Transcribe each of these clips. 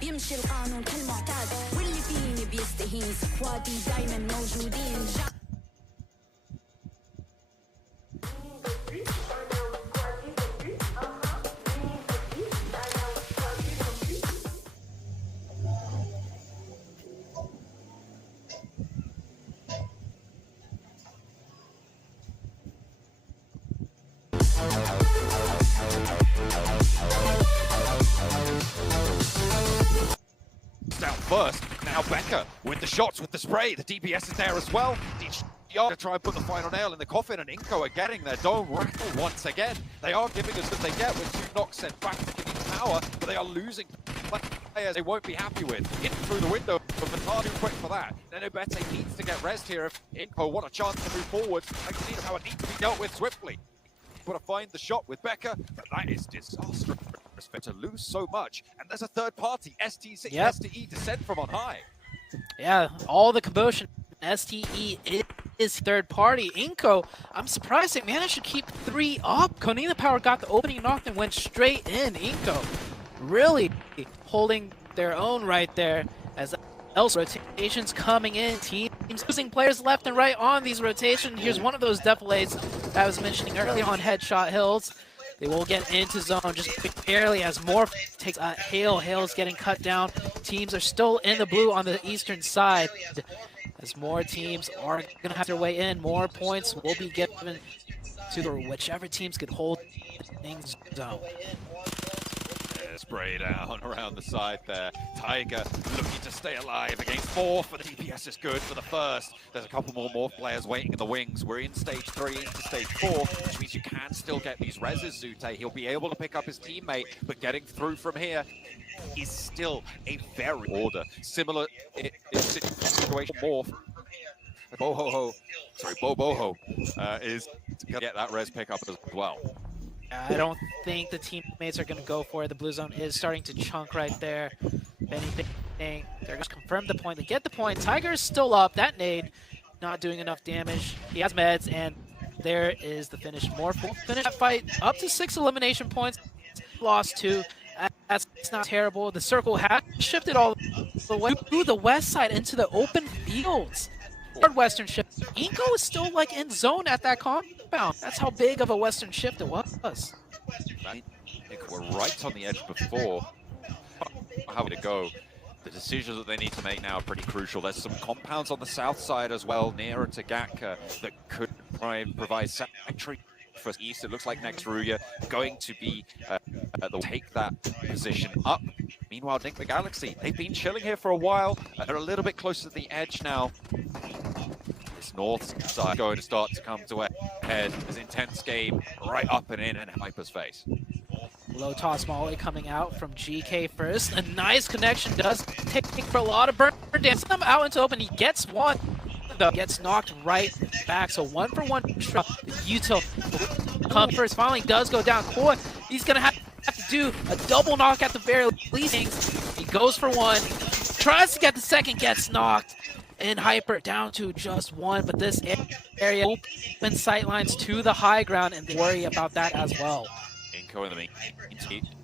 بيمشي القانون كالمعتاد واللي فيني بيستهين سكوادي دايما موجودين. Down first, now Becca with the shots, with the spray, the DPS is there as well. To try and put the final nail in the coffin, and Inco are getting their dome rattle once again. They are giving us what they get with 2 knocks sent back to giving power, but they are losing players they won't be happy with. In through the window, but far too quick for that. Nenobete needs to get rest here if Inco want a chance to move forward. I can see how it needs to be dealt with swiftly. Got to find the shot with Becca, but that is disastrous to lose so much. And there's a third party, ST6, STE descent from on high. Yeah, all the commotion. STE is third party. Inco, I'm surprised they managed to keep 3 up. Konina Power got the opening knock and went straight in. Inco really holding their own right there as else rotations coming in. Teams losing players left and right on these rotations. Here's one of those defilades that I was mentioning earlier on Headshot Hills. They will get into zone just barely as Morph takes a Hail. Hail's getting cut down. Teams are still in the blue on the eastern side. As more teams are going to have their way in, more points will be given to whichever teams could hold things down. Spray down around the side there. Tiger looking to stay alive against Morph, but the DPS is good for the first. There's a couple more Morph players waiting in the wings. We're in stage 3 into stage 4, which means you can still get these reses, Zute. He'll be able to pick up his teammate, but getting through from here is still a very order. Similar situation Morph. Boho is going to get that res pickup as well. I don't think the teammates are going to go for it. The blue zone is starting to chunk right there. If anything, they're going to confirm the point. They get the point. Tiger is still up. That nade not doing enough damage. He has meds, and there is the finish. Morph will finish that fight up to 6 elimination points. Lost 2. That's not terrible. The circle has shifted all the way through the west side into the open fields. Western shift. Inco is still like in zone at that compound. That's how big of a western shift it was. I think we're right on the edge before. How to go. The decisions that they need to make now are pretty crucial. There's some compounds on the south side as well, nearer to Gatka, that could provide sanctuary for east. It looks like next Ruya going to be they'll take that position up. Meanwhile, Nick the Galaxy, they've been chilling here for a while. They're a little bit closer to the edge now. This north side going to start to come to a head. This intense game right up and in Hyper's face. Low toss Molly coming out from GK first. A nice connection does take for a lot of burn damage. Them out into open. He gets one. Though gets knocked right back. So 1-for-1 shot. Util come first. Finally does go down. Koi, he's gonna have to do a double knock at the very least. He goes for 1. Tries to get the second. Gets knocked. And Hyper down to just 1. But this area open sightlines to the high ground, and they worry about that as well. Inco in the main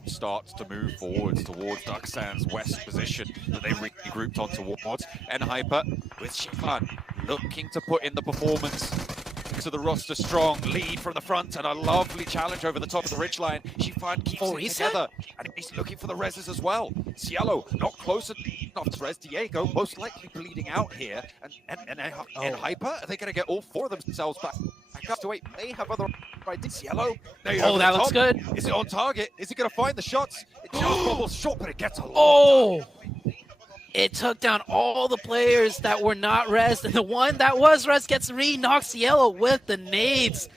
starts to move forwards towards Ducksan's west position that they regrouped on towards. And Hyper with Shifan looking to put in the performance to the roster strong. Lead from the front and a lovely challenge over the top of the ridgeline. Shifan keeps it together and he's looking for the reses as well. Cielo not close enough to res. Diego most likely bleeding out here. And Hyper, are they going to get all 4 of themselves back up to 8? They have other ideas. Cielo. Oh, that looks good. Is it on target? Is he going to find the shots? It just bubbles short, but it gets a lot. Oh! It took down all the players that were not res, and the one that was res gets re-knocks Yellow with the nades,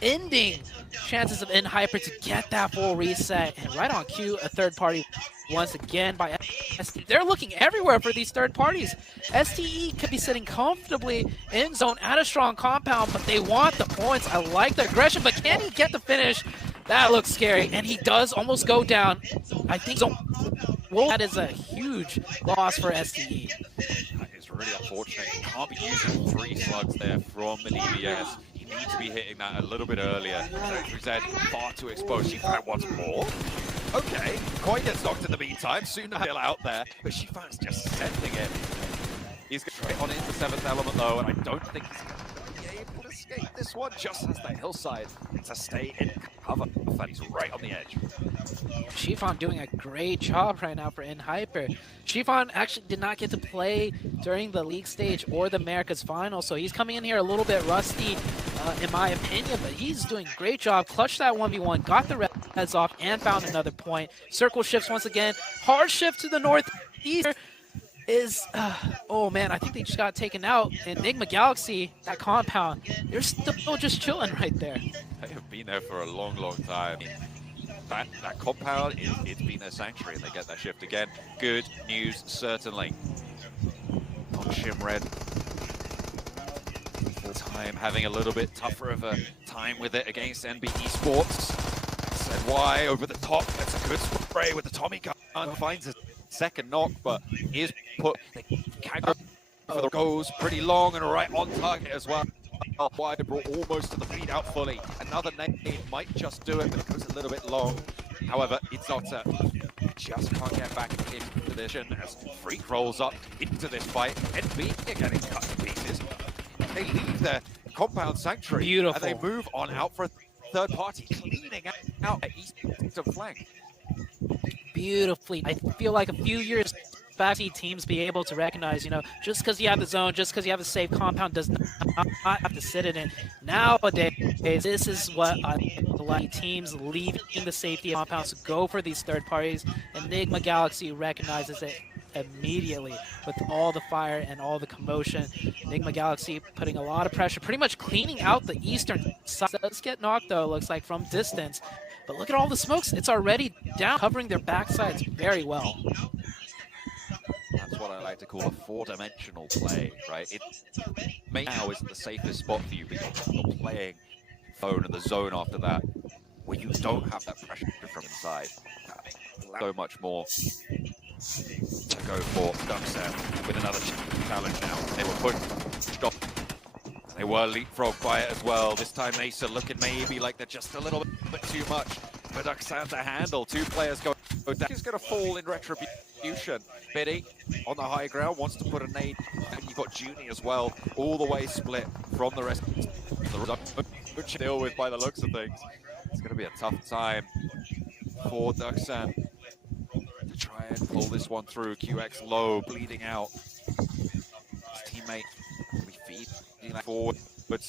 ending chances of Hyper to get that full reset. And right on cue, a third party once again by STE. They're looking everywhere for these third parties. STE could be sitting comfortably in zone at a strong compound, but they want the points. I like the aggression, but can he get the finish? That looks scary, and he does almost go down. I think so. Well, that is a huge loss for STE. That is really unfortunate. He can't be using 3 slugs there from the DBS. He needs to be hitting that a little bit earlier. As we said, far too exposed. He found once more. Okay, Coin gets knocked in the meantime. Soon still out there, but Shifan's just sending it. He's going to hit on into 7th element though, and I don't think he's going to be able to escape this one. Just has that hillside to stay in cover, and he's right on the edge. Shifan doing a great job right now for Hyper. Shifan actually did not get to play during the league stage or the Americas final, so he's coming in here a little bit rusty, in my opinion, but he's doing a great job. Clutched that 1v1, got the reds off, and found another point. Circle shifts once again. Hard shift to the northeast is, oh man, I think they just got taken out. Enigma Galaxy, that compound, they're still just chilling right there. They have been there for a long, long time. That compound, it's been their sanctuary, and they get that shift again. Good news, certainly. Shim Red, full time, having a little bit tougher of a time with it against NB Esports. Said why over the top, gets a good spray with the Tommy gun, finds a second knock, but is put the Kaggle for the goes pretty long and right on target as well. Wide brought almost to the feed out fully. Another nade might just do it, but it goes a little bit long. However, it's not just can't get back in position as Freak rolls up into this fight. NB are getting cut to pieces. They leave their compound sanctuary. Beautiful. And they move on out for a third party, cleaning out the eastern flank. Beautifully. I feel like a few years back, teams be able to recognize, you know, just because you have the zone, just because you have a safe compound does not have to sit in it. Nowadays, this is what I like, teams leaving the safety compounds to go for these third parties. Enigma Galaxy recognizes it immediately with all the fire and all the commotion. Enigma Galaxy putting a lot of pressure, pretty much cleaning out the eastern side. Does get knocked though, looks like from distance. But look at all the smokes. It's already down, covering their backsides very well. That's what I like to call a four-dimensional play, right? It now isn't the safest spot for you because you're playing phone and the zone after that, where you don't have that pressure from inside. So much more to go for Duxan with another challenge now. They were pushed off. They were leapfrogged by it as well. This time Mesa looking maybe like they're just a little bit too much for Duxan to handle. Two players go down. He's going to fall in retribution. Biddy on the high ground wants to put a nade, and you've got Junie as well, all the way split from the rest of the to deal with by the looks of things. It's going to be a tough time for Duxan to try and pull this one through. QX low, bleeding out. His teammate will be feeding forward, but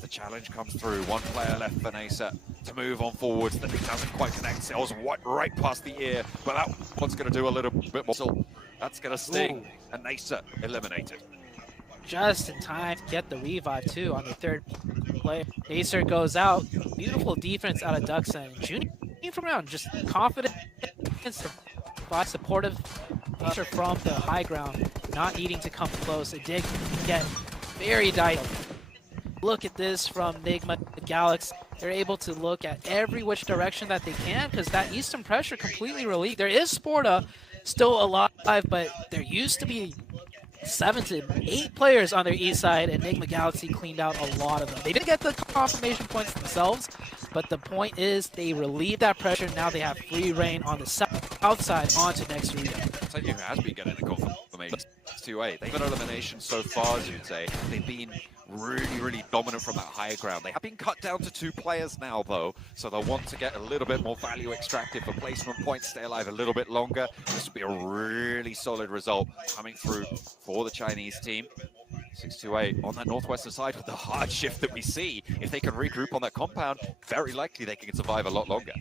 the challenge comes through. One player left for Nasa to move on forwards. That it doesn't quite connect. Sails right past the ear, but that one's going to do a little bit more. So that's going to sting. Ooh. And Nasa eliminated. Just in time to get the revive too on the third play. Acer goes out. Beautiful defense out of Duxan. Junior from around, just confident, supportive Acer from the high ground, not needing to come close. It did get very dicey. Look at this from Enigma Galaxy. They're able to look at every which direction that they can because that eastern pressure completely relieved. There is Sporta still alive, but there used to be 7 to 8 players on their east side. Enigma Galaxy cleaned out a lot of them. They didn't get the confirmation points themselves, but the point is they relieved that pressure. Now they have free reign on the south side onto next region. Who has been getting the confirmation. 2-8. They've got elimination so far, as you'd say. They've been really dominant from that high ground. They have been cut down to 2 players now, though, so they'll want to get a little bit more value extracted for placement points, stay alive a little bit longer. This will be a really solid result coming through for the Chinese team. 6-8 on that northwestern side with the hard shift that we see. If they can regroup on that compound, very likely they can survive a lot longer.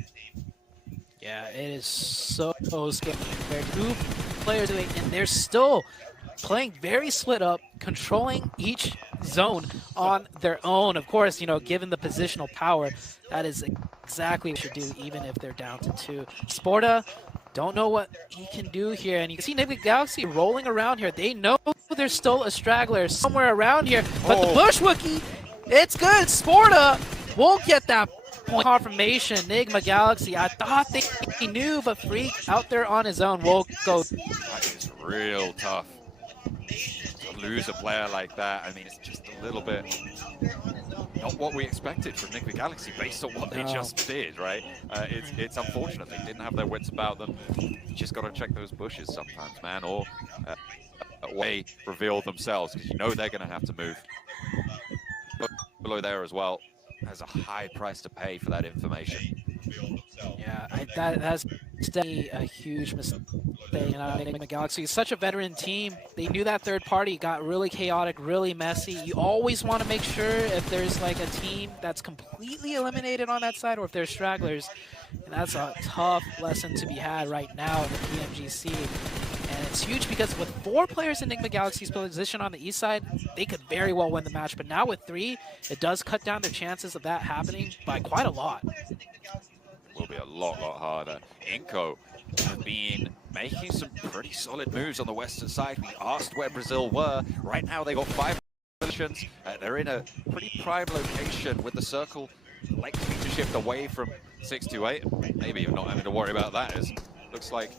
Yeah, it is so scary. There are 2 players doing, and they're still playing very split up, controlling each zone on their own. Of course, you know, given the positional power, that is exactly what you should do, even if they're down to 2. Sporta, don't know what he can do here, and you can see Enigma Galaxy rolling around here. They know there's still a straggler somewhere around here, but the Bush Wookie, it's good. Sporta won't get that point confirmation. Enigma Galaxy, I thought they knew, but Freak out there on his own will go. That is real tough. To lose a player like that, I mean, it's just a little bit not what we expected from Enigma Galaxy based on what they just did, right? It's unfortunate they didn't have their wits about them. You just got to check those bushes sometimes, man, or way reveal themselves, because you know they're going to have to move. Below there as well, has a high price to pay for that information. Yeah, that's definitely a huge mistake. And I think Enigma Galaxy is such a veteran team. They knew that third party got really chaotic, really messy. You always want to make sure if there's like a team that's completely eliminated on that side or if there's stragglers. And that's a tough lesson to be had right now in the PMGC. And it's huge because with 4 players in Enigma Galaxy's position on the east side, they could very well win the match. But now with 3, it does cut down their chances of that happening by quite a lot. Will be a lot harder. Inco have been making some pretty solid moves on the western side. We asked where Brazil were. Right now they got 5 positions. They're in a pretty prime location with the circle likely to shift away from 628. Maybe even not having to worry about that, as looks like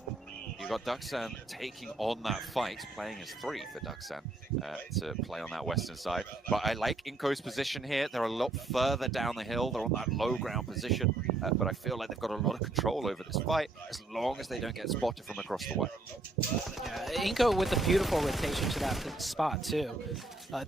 you've got Duxan taking on that fight, playing as 3 for Duxan to play on that western side. But I like Inco's position here. They're a lot further down the hill. They're on that low ground position. But I feel like they've got a lot of control over this fight, as long as they don't get spotted from across the way. Yeah, Inco with a beautiful rotation to that spot too.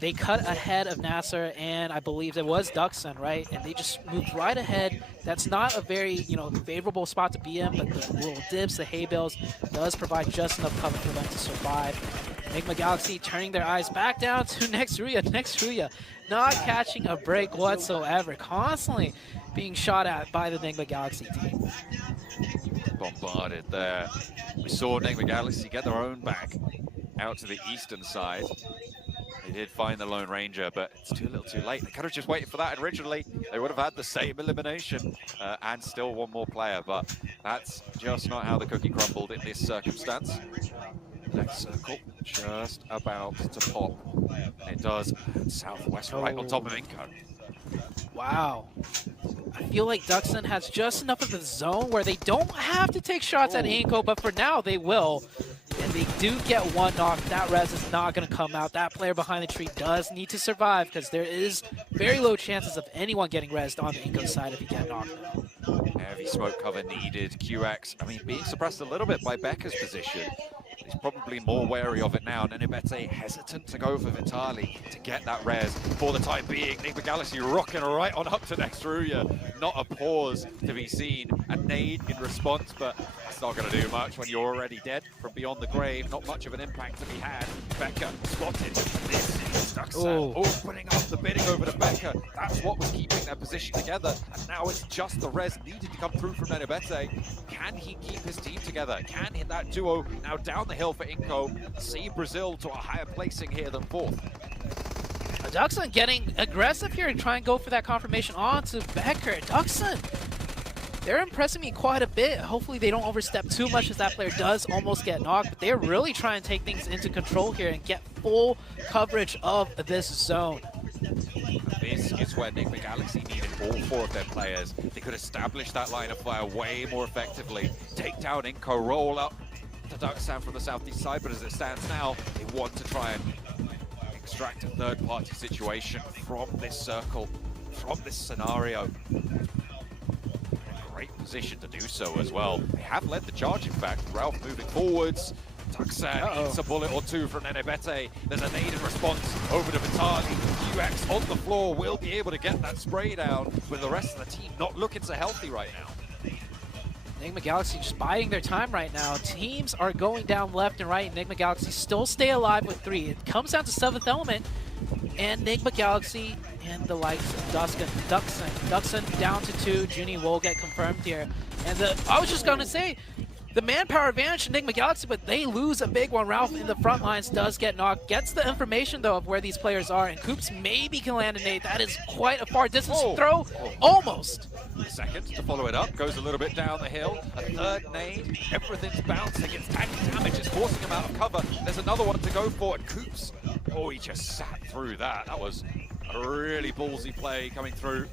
They cut ahead of Nasser, and I believe it was Duxan, right? And they just moved right ahead. That's not a very, favorable spot to be in, but the little dips, the hay bales, does provide just enough cover for them to survive. Enigma Galaxy turning their eyes back down to Nextruya. Nextruya not catching a break whatsoever, constantly being shot at by the Enigma Galaxy team. Bombarded there. We saw Enigma Galaxy get their own back out to the eastern side. They did find the Lone Ranger, but it's too little too late. They could have just waited for that originally. They would have had the same elimination and still one more player, but that's just not how the cookie crumbled in this circumstance. Next circle just about to pop. It does. Southwest right on top of Inco. Wow. I feel like Duxan has just enough of the zone where they don't have to take shots at Inco, but for now they will. And they do get one knock. That res is not going to come out. That player behind the tree does need to survive, because there is very low chances of anyone getting rezzed on the Inco side if you get knocked out. Heavy smoke cover needed. QX, being suppressed a little bit by Becca's position. He's probably more wary of it now. Nenebete hesitant to go for Vitali to get that res for the time being. Enigma Galaxy rocking right on up to Nextruya. Not a pause to be seen. A nade in response, but that's not going to do much when you're already dead from beyond the grave. Not much of an impact to be had. Becca spotted. This is Duxan opening up the bidding over to Becca. That's what was keeping their position together. And now it's just the res needed to come through from Nenebete. Can he keep his team together? Can that duo now down the hill for Inco see Brazil to a higher placing here than 4th? Duxan getting aggressive here and try and go for that confirmation onto Becker. Duxan, they're impressing me quite a bit. Hopefully they don't overstep too much, as that player does almost get knocked, but they're really trying to take things into control here and get full coverage of this zone. This is where Enigma Galaxy needed all 4 of their players. They could establish that line of fire way more effectively. Take down Inco, roll up to Duxan from the southeast side, but as it stands now, they want to try and extract a third-party situation from this circle, from this scenario. Great position to do so as well. They have led the charge, in fact. Ralph moving forwards. Duxan eats a bullet or 2 from Nenebete. There's a nade in response over to Vitali. QX on the floor will be able to get that spray down, with the rest of the team not looking so healthy right now. Enigma Galaxy just biding their time right now. Teams are going down left and right. Enigma Galaxy still stay alive with 3. It comes down to 7th element, and Enigma Galaxy and the likes of Duxan down to 2. Junie will get confirmed here. And I was just going to say, the manpower advantage Enigma Galaxy, but they lose a big one. Ralph in the front lines does get knocked. Gets the information, though, of where these players are, and Coops maybe can land a nade. That is quite a far distance throw. Almost. Second to follow it up, goes a little bit down the hill. A 3rd nade, everything's bouncing. It's tagging damage, it's forcing him out of cover. There's another one to go for, and Coops, he just sat through that. That was a really ballsy play coming through.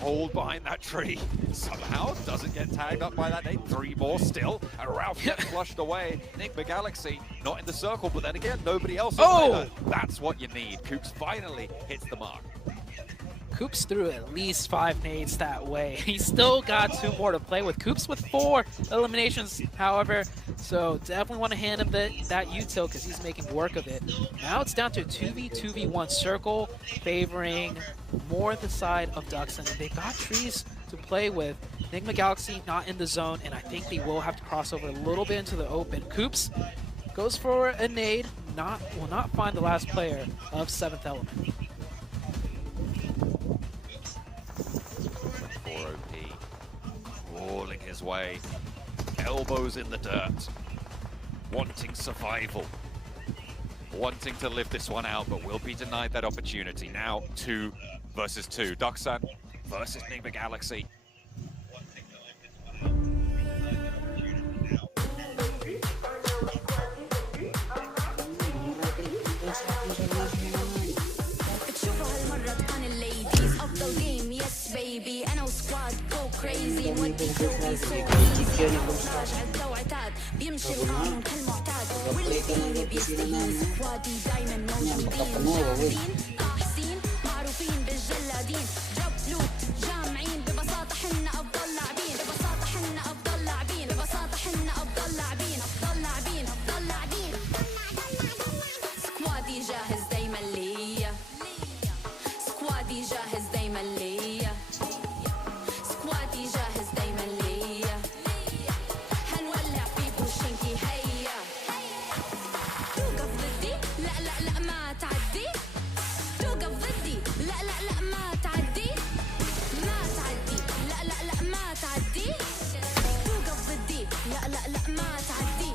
Hold behind that tree somehow, doesn't get tagged. tagged up by that nade. 3 more still. And Ralph gets flushed away. Enigma Galaxy not in the circle, but then again, nobody else is there. That's what you need. Coops finally hits the mark. Coops threw at least 5 nades that way. He's still got 2 more to play with. Coops with 4 eliminations, however, so definitely want to hand him that util because he's making work of it. Now it's down to a 2v1 circle, favoring more the side of Duxon. And they've got trees to play with. Enigma Galaxy not in the zone, and I think they will have to cross over a little bit into the open. Coops goes for a nade, will not find the last player of 7th Element. 4OP crawling his way, elbows in the dirt, wanting survival, wanting to live this one out, but will be denied that opportunity. Now 2 versus 2. Duxan versus Enigma Galaxy. baby انا وسكواد جو كريزي نودي كلوبي سو ايزي راجع الضو عتاد بيمشي القانون كالمعتاد واللي فيني بيستهين سكوادي دايما موجودين قاحسين معروفين بالجلادين جب لوت جامعين ببساطة حنا افضل لاعبين ببساطة حنا افضل لاعبين ببساطة حنا افضل لاعبين افضل لاعبين افضل لاعبين سكوادي جاهز دايما ليا سكوادي جاهز دايما ليا سكوادي جاهز دايما ليا هنولع في بوشنكي هيا توقف ضدي لا لا لا ما تعدي توقف ضدي لا لا لا ما تعدي ما تعدي لا لا لا ما تعدي توقف ضدي لا لا لا ما تعدي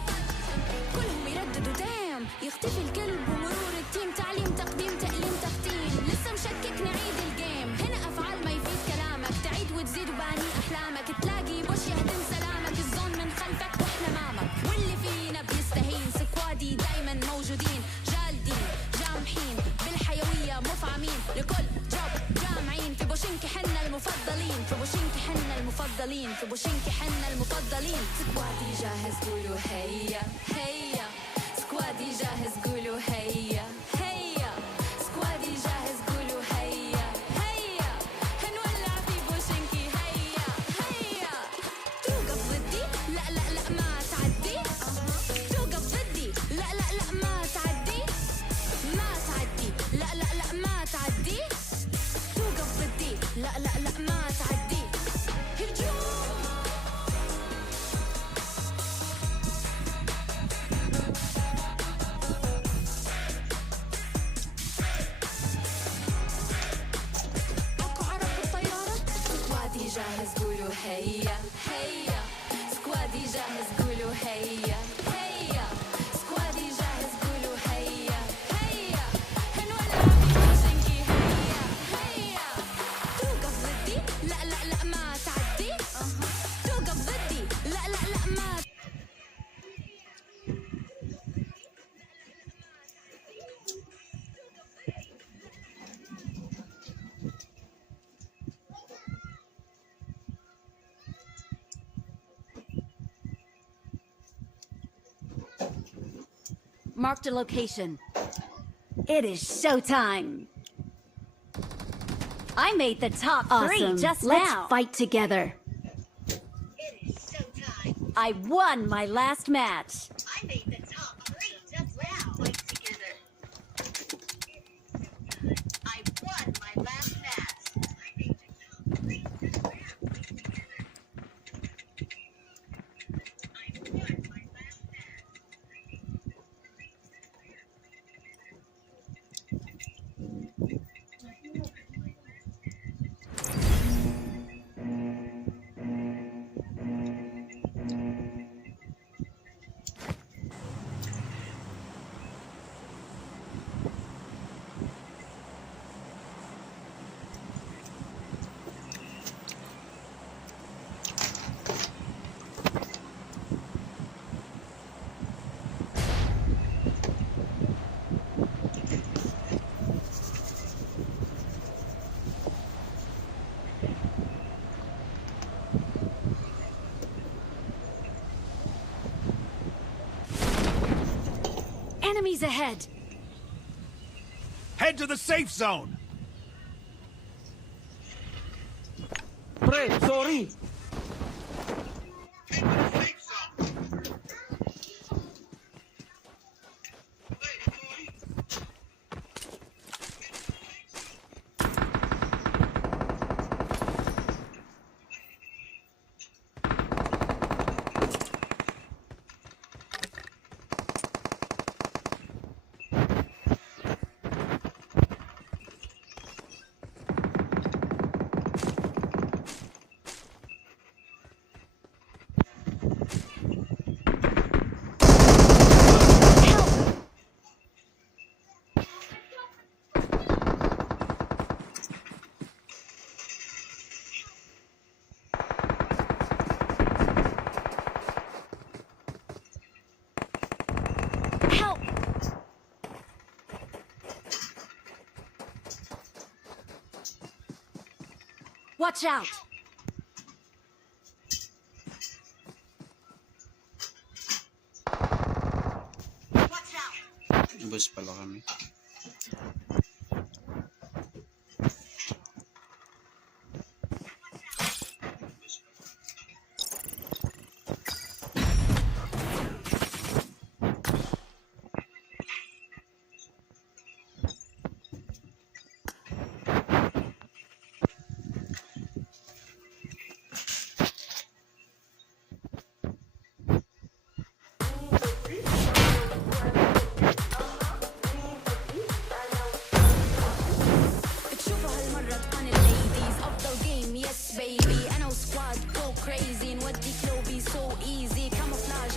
كلهم يرددوا دام يختفي الكلب ومرور التيم تعليم تقديم تأليم تختيم لسه مشكك نعيد الجيم هنا أفعال ما يفيد كلامك تعيد وتزيد وباني أحلامك تلاقي بوش يهدم سلامك الظن من خلفك وإحنا مامك واللي فينا بيستهين سكوادي دايما موجودين جالدين جامحين بالحيوية مفعمين لكل جوب جامعين في بوشنكي حنا المفضلين في بوشنكي حنا المفضلين في بوشنكي حنا المفضلين سكوادي جاهز قولوا هيا هيا سكوادي جاهز قولوا هيا هيا سكوادي جاهز قولوا هيا هيا هنولع في بوشنكي هيا هيا توقف ضدي لا لا لا ما تعدي توقف ضدي لا لا لا ما تعدي ما تعدي لا لا لا ما تعدي توقف ضدي لا لا لا ما تعدي هجوم جاهز قولوا هيا هيا سكوادي جاهز قولوا هيا هيا سكوادي جاهز قولوا هيا هيا هنولع في بوشنكي هيا هيا توقف ضدي لا لا لا ما تعدي توقف ضدي لا لا لا ما Marked a location. It is showtime. I made the top three just now. Let's fight together. It is showtime. I won my last match. I made the top three just now. Fight together. I won my last match. I made the top three just now. Fight together. I won my last match. Enemies ahead! Head to the safe zone! Pre, sorry. Help! Watch out! Bus pala kami. بتشوفوا هالمرة اتقان الليديز أفضل جيم يس بيبي أنا وسكواد جو كريزي نودي كلوبي سو ايزي كاموفلاج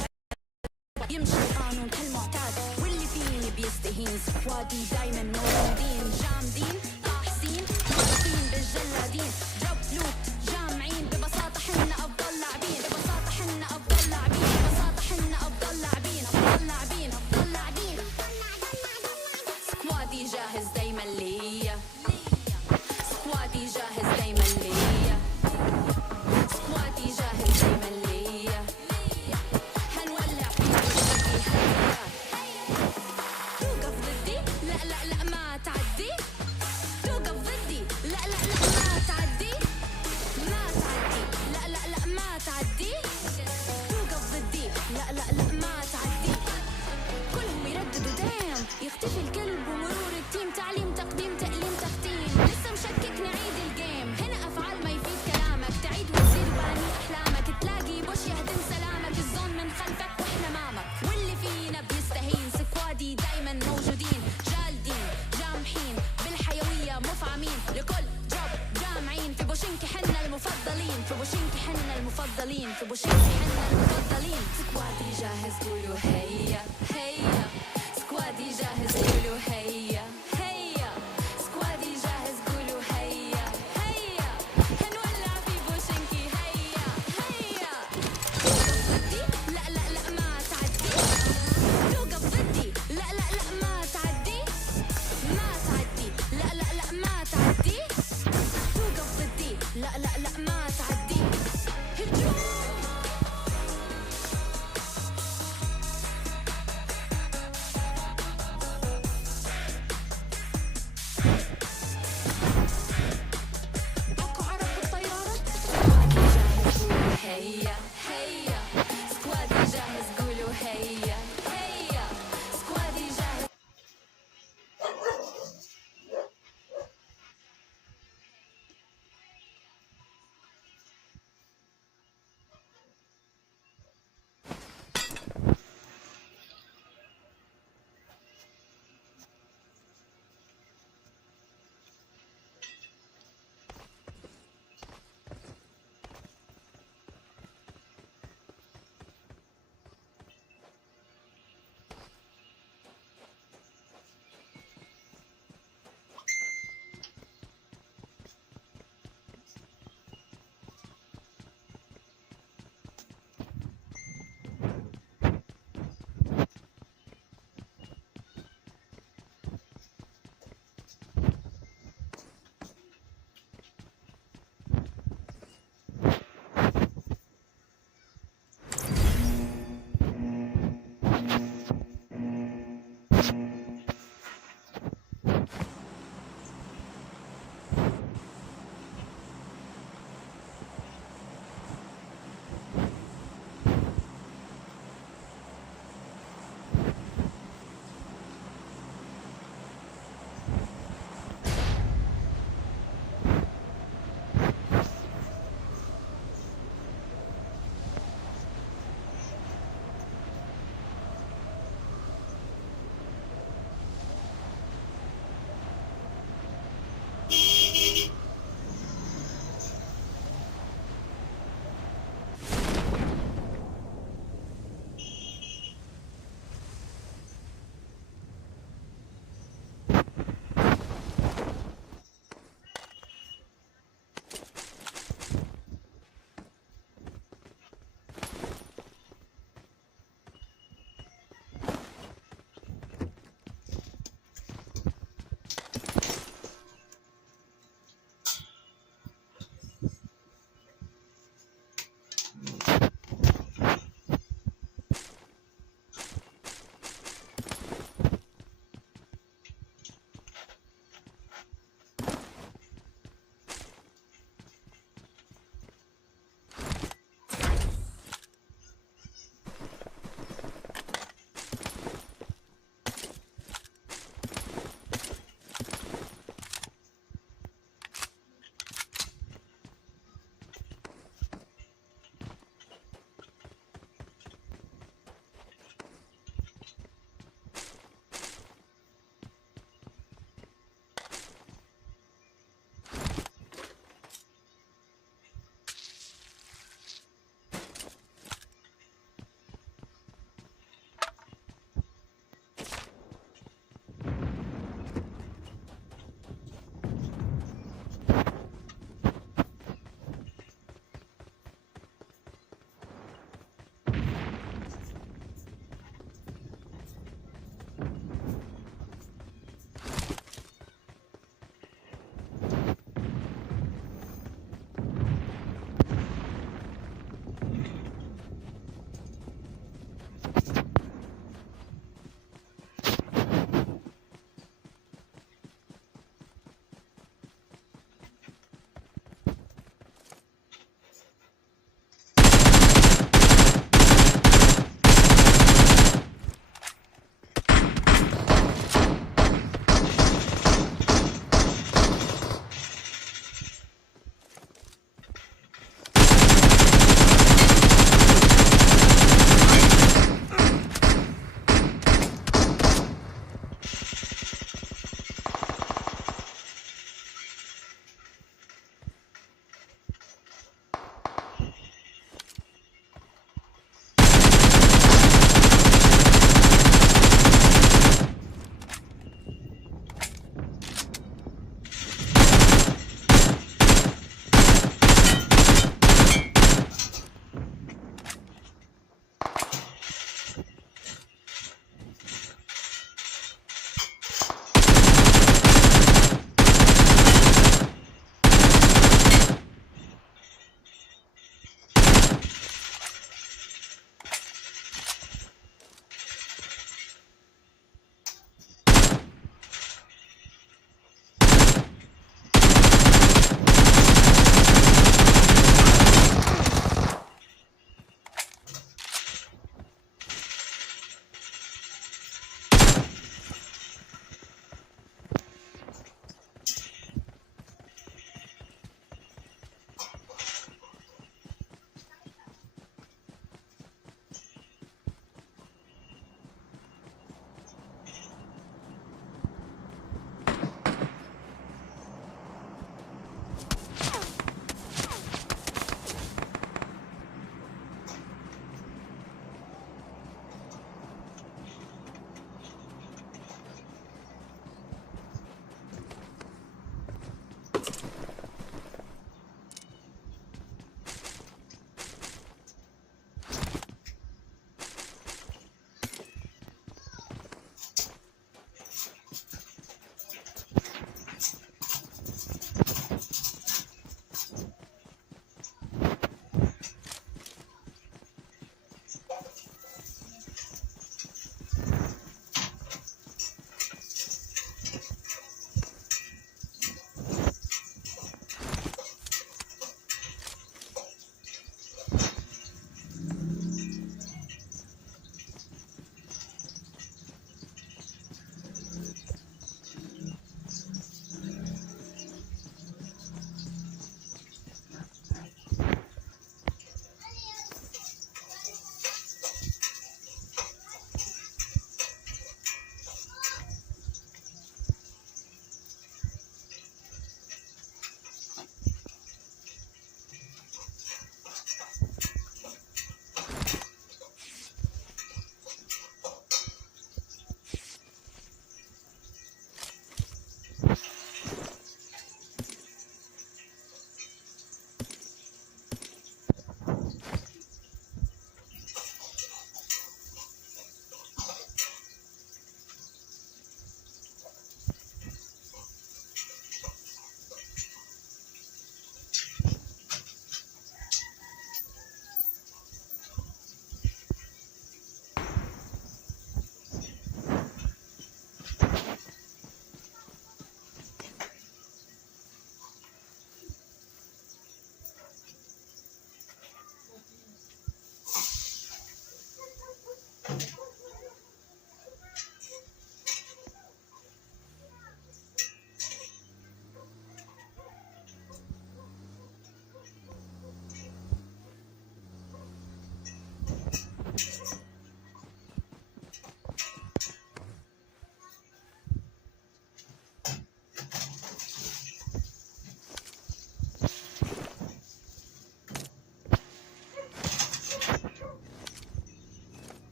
يمشي القانون كالمعتاد واللي فيني بيستهين سكوادي دايما موجودين جامدين طاحسين واقفين بالجلادين جب لوت جامعين ببساطة حنا أفضل لاعبين ببساطة حنا أفضل لاعبين ببساطة حنا أفضل لاعبين أفضل لاعبين أفضل لاعبين سكوادي جاهز دايما ليا سكوادي جاهز دايما ليا سكوادي جاهز دايما ليا هنولع فيك هيا توقف ضدي لا لا لا ما تعدي توقف ضدي لا لا لا ما تعدي ما تعدي لا لا لا ما تعدي توقف ضدي لا لا لا ما تعدي كلهم يرددوا دام يختفي الكلب ومرور التيم تعليم تقديم تأليم تختيم لسه مشكك نعيد الجيم هنا أفعال ما يفيد كلامك تعيد وتزيد وباني أحلامك تلاقي بوش يهدم سلامك الزون من خلفك وإحنا أمامك واللي فينا بيستهين سكوادي دايما موجودين جالدين جامحين بالحيوية مفعمين لكل جوب جامعين في بوشنكي حنا المفضلين في بوشنكي حنا المفضلين في بوشنكي حنا المفضلين سكوادي جاهز قولوا هيا هيا سكوادي جاهز قولوا هيا هيا سكوادي جاهز قولوا هيا هيا هنولع في بوشنكي هيا هيا توقف ضدي لا لا لا ما تعدي توقف ضدي لا لا لا ما تعدي ما تعدي لا لا لا ما تعدي توقف ضدي لا لا لا ما تعدي هجوم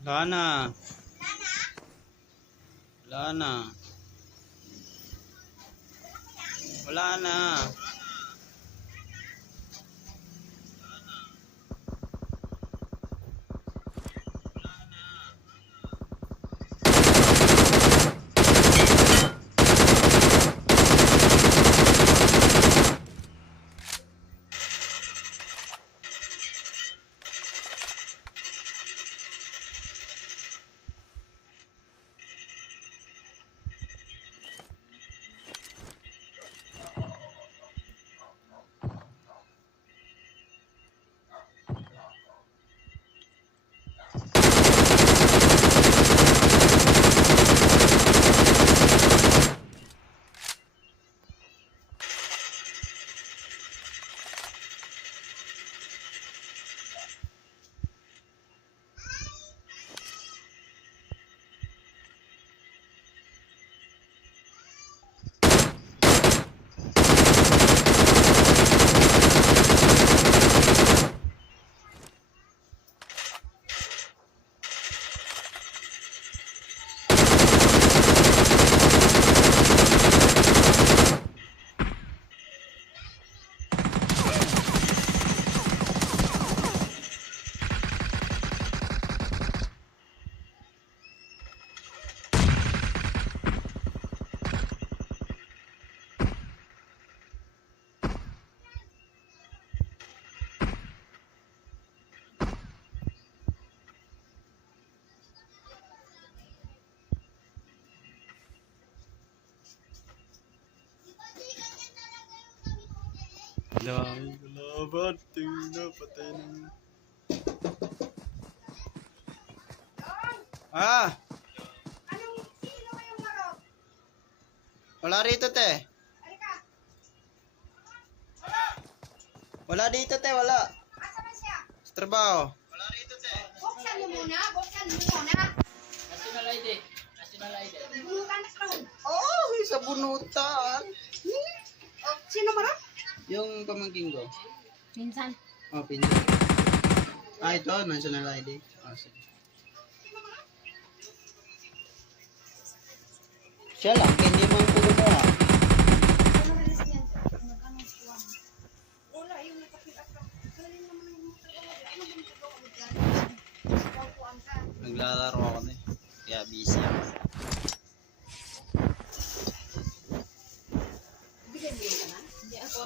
Wala na. Wala na. Wala na. Dahil kalaban, tingnan patay na. Ah! Wala rito, te. Wala dito, te. Wala. Asa man siya? Sa trabaho. Buksan mo muna, buksan mo muna. National ID. National ID. Bunutan na karon. Oh, sa bunutan. Oh, sino mara? Yung pamangking ko. Minsan. Oh, pinsan. Ah, ito, national ID. Ah, sige. Siya lang, hindi mo ang pulo mo ah. Wala yung nakapit ka. Kalin naman yung Naglalaro ako na eh. Kaya busy ako. bigyan mo ka na? Hindi ako.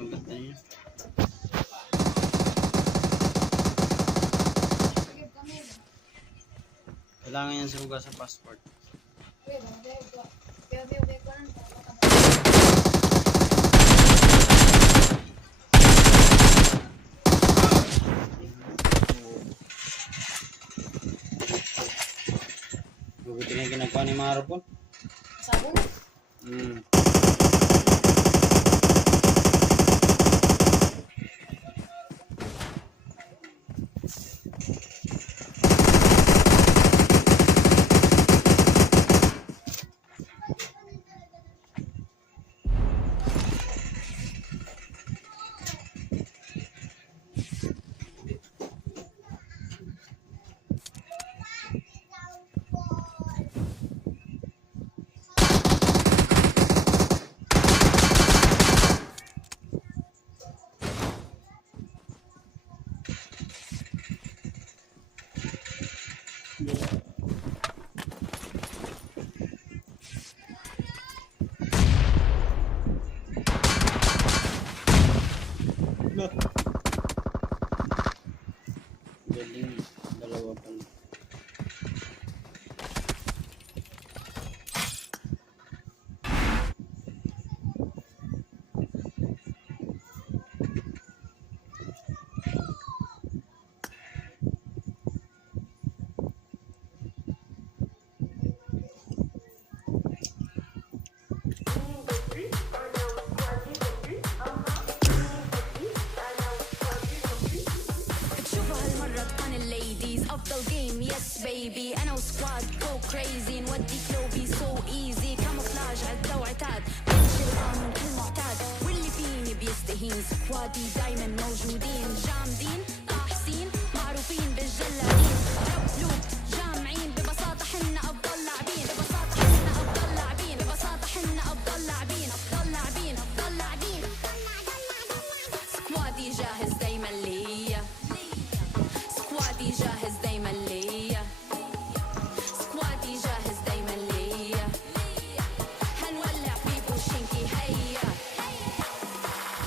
Ang ganda niya. Kailangan yan suga sa passport. Buti na yung ginagawa ni Marupon. Sabon? baby أنا وسكواد go crazy نودي كلوبي so easy كاموفلاج عدة وعتاد بمشي القانون كالمعتاد واللي فيني بيستهين سكوادي دايما موجودين جامدين طاحسين معروفين بالجلادين جب لوب جامعين ببساطة حنا أفضل لاعبين ببساطة حنا أفضل لاعبين ببساطة حنا أفضل لاعبين أفضل لاعبين أفضل لاعبين سكوادي جاهز دايما ليا سكوادي جاهز دايما ليا سكوادي جاهز دايما ليا هنولع في بوشينكي هيا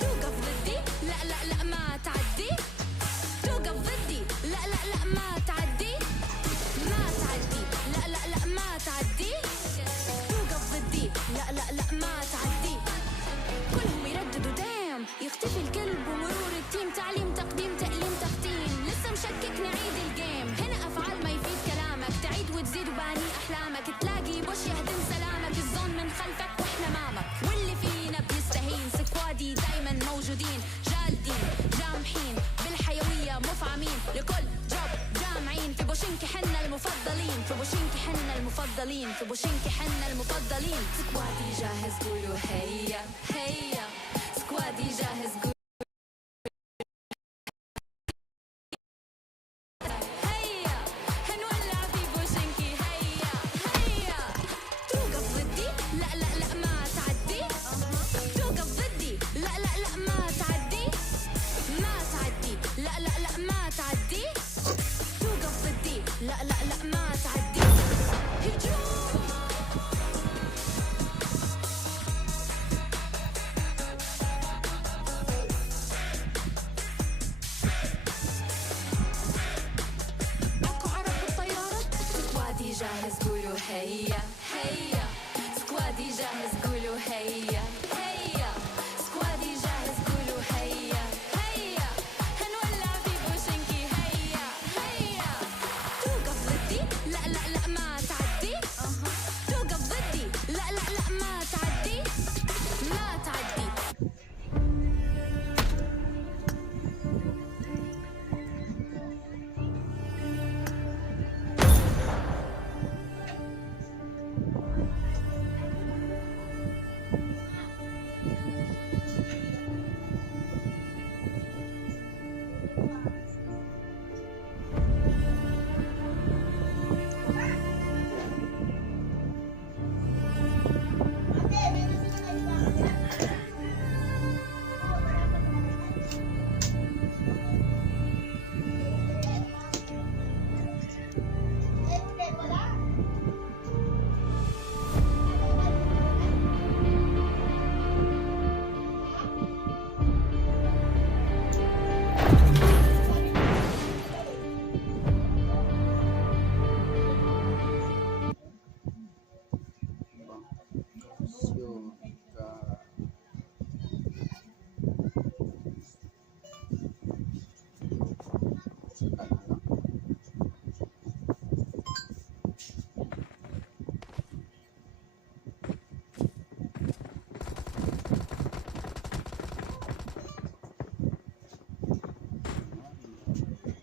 توقف ضدي لا لا لا ما تعدي توقف ضدي لا لا لا ما تعدي ما تعدي لا لا لا ما تعدي توقف ضدي لا لا لا ما تعدي كلهم يرددوا دام يختفي الكلب ومرور التيم تعليم تقديم تأليم تختيم لسه مشكك نعيد الجيم هنا أفعال ما يفيد كلامك تعيد وتزيد وباني أحلامك تلاقي بوش يهدم سلامك الظن من خلفك وإحنا أمامك واللي فينا بيستهين سكوادي دايما موجودين جالدين جامحين بالحيوية مفعمين لكل جوب جامعين في بوشينكي حنا المفضلين في بوشينكي حنا المفضلين في بوشينكي حنا المفضلين سكوادي جاهز قولوا هيا هيا سكوادي جاهز قولوا هيا هنولع في بوشينكي هيا هيا توقف ضدي لا لا لا ما تعدي توقف ضدي لا لا لا ما تعدي ما تعدي لا لا لا ما تعدي توقف ضدي لا لا لا ما تعدي هجوم عرب بالطيارات سكوادي جاهز قولوا هيا هيا سكوادي جاهز قولوا هيا هيا سكوادي جاهز قولوا هيا هيا هنولع في بوشينكي هيا هيا توقف ضدي لا لا لا ما تعدي توقف ضدي لا لا لا ما تعدي ما تعدي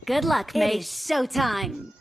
Good luck, mate. It is showtime.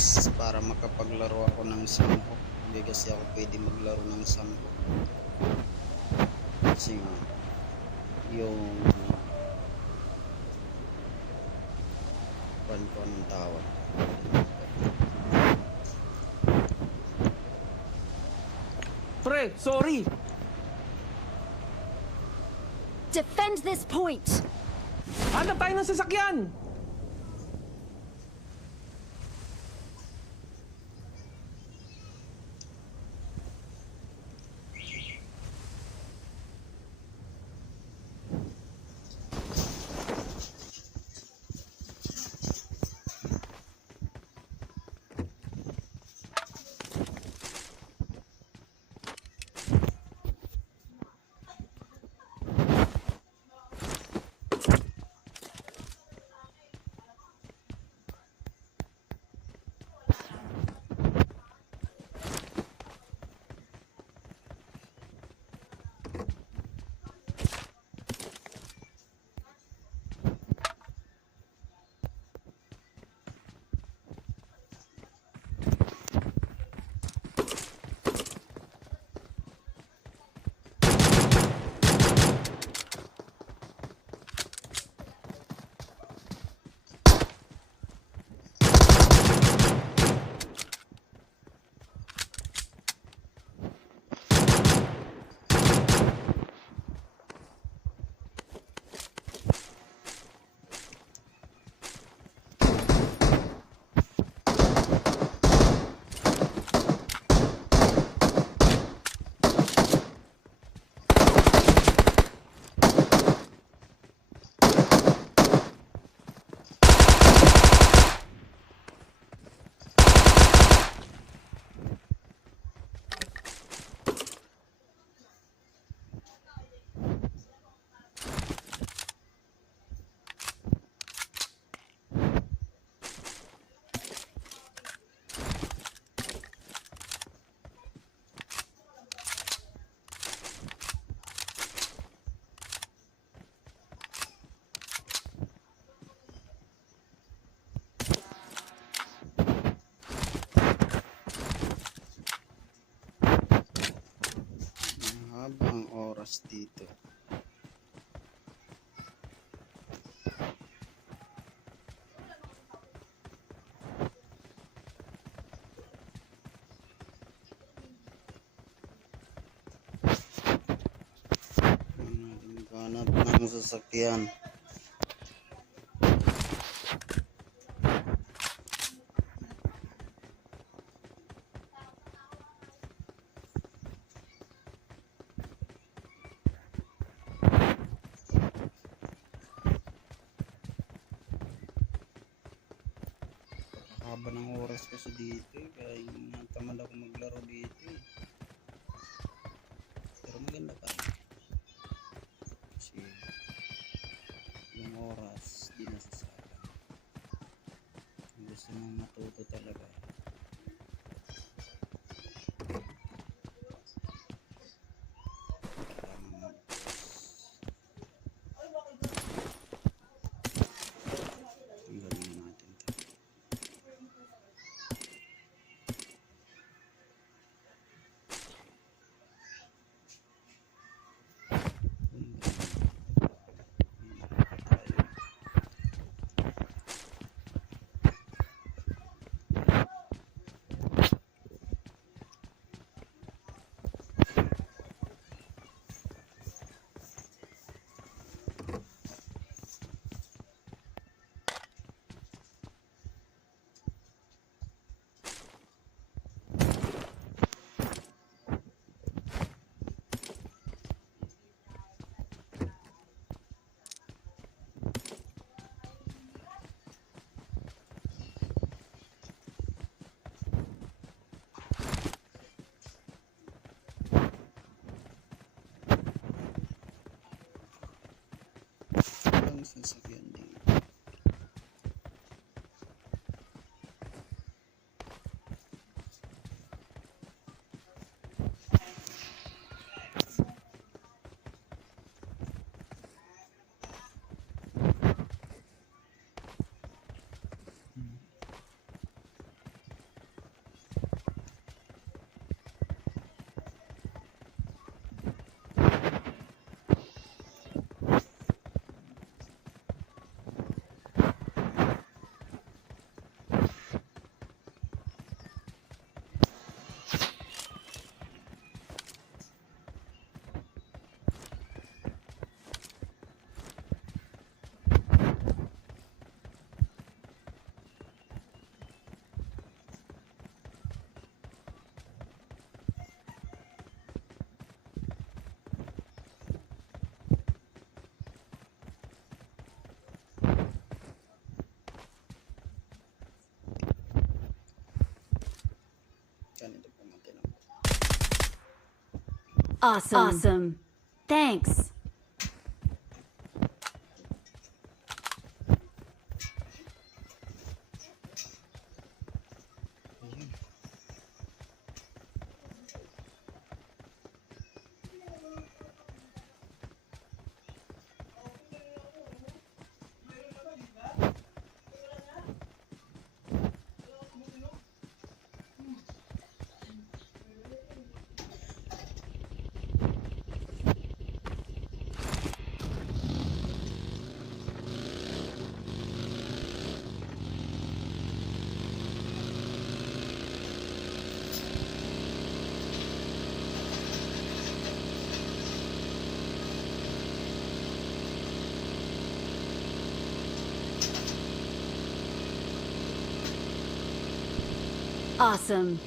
oras para makapaglaro ako ng sampo. Hindi kasi ako pwede maglaro ng sampo. Kasi nga, yung pan ko ng tawag. Pre, sorry. Defend this point! Hanap tayo ng sasakyan. Habang oras dito. Hanap ng sasakyan. Haba ng oras kasi dito kaya natamad ako maglaro dito pero maganda pa kasi yung oras di nasasayang. Kung gusto mong matuto talaga kailangan galing natin to. Ang sasakyan din. Awesome. Thanks. Awesome.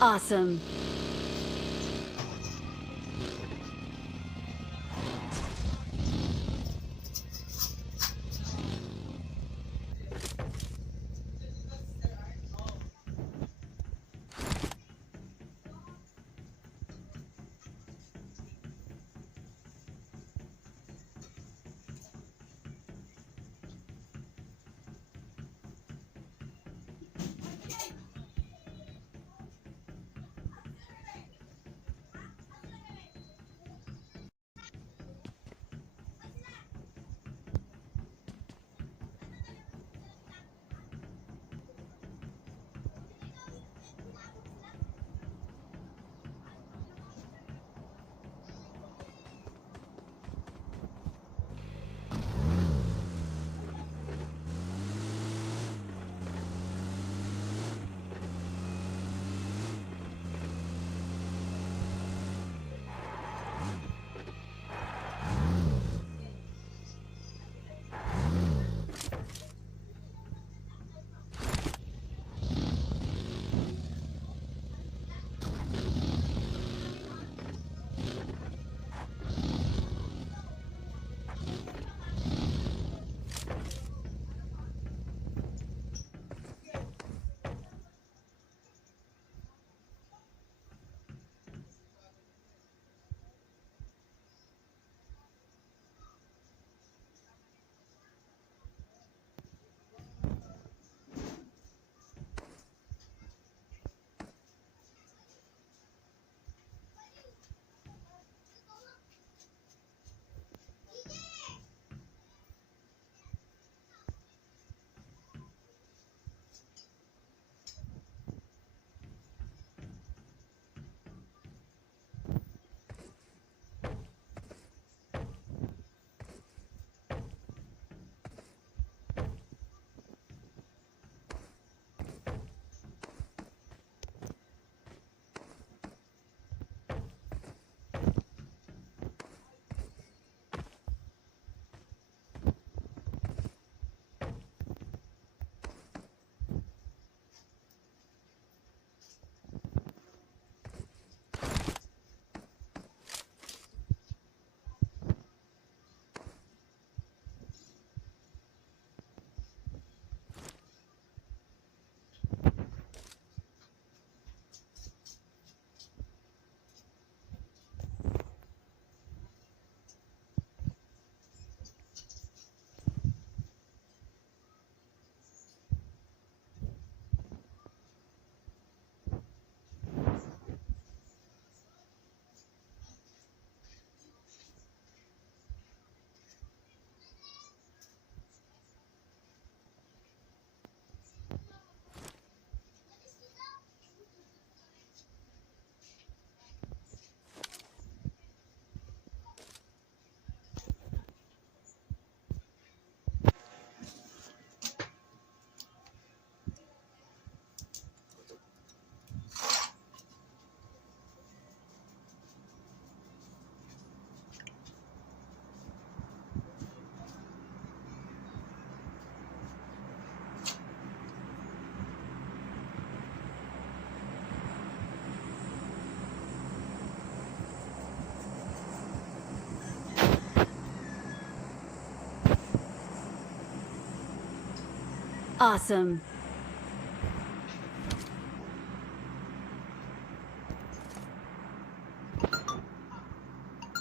Awesome.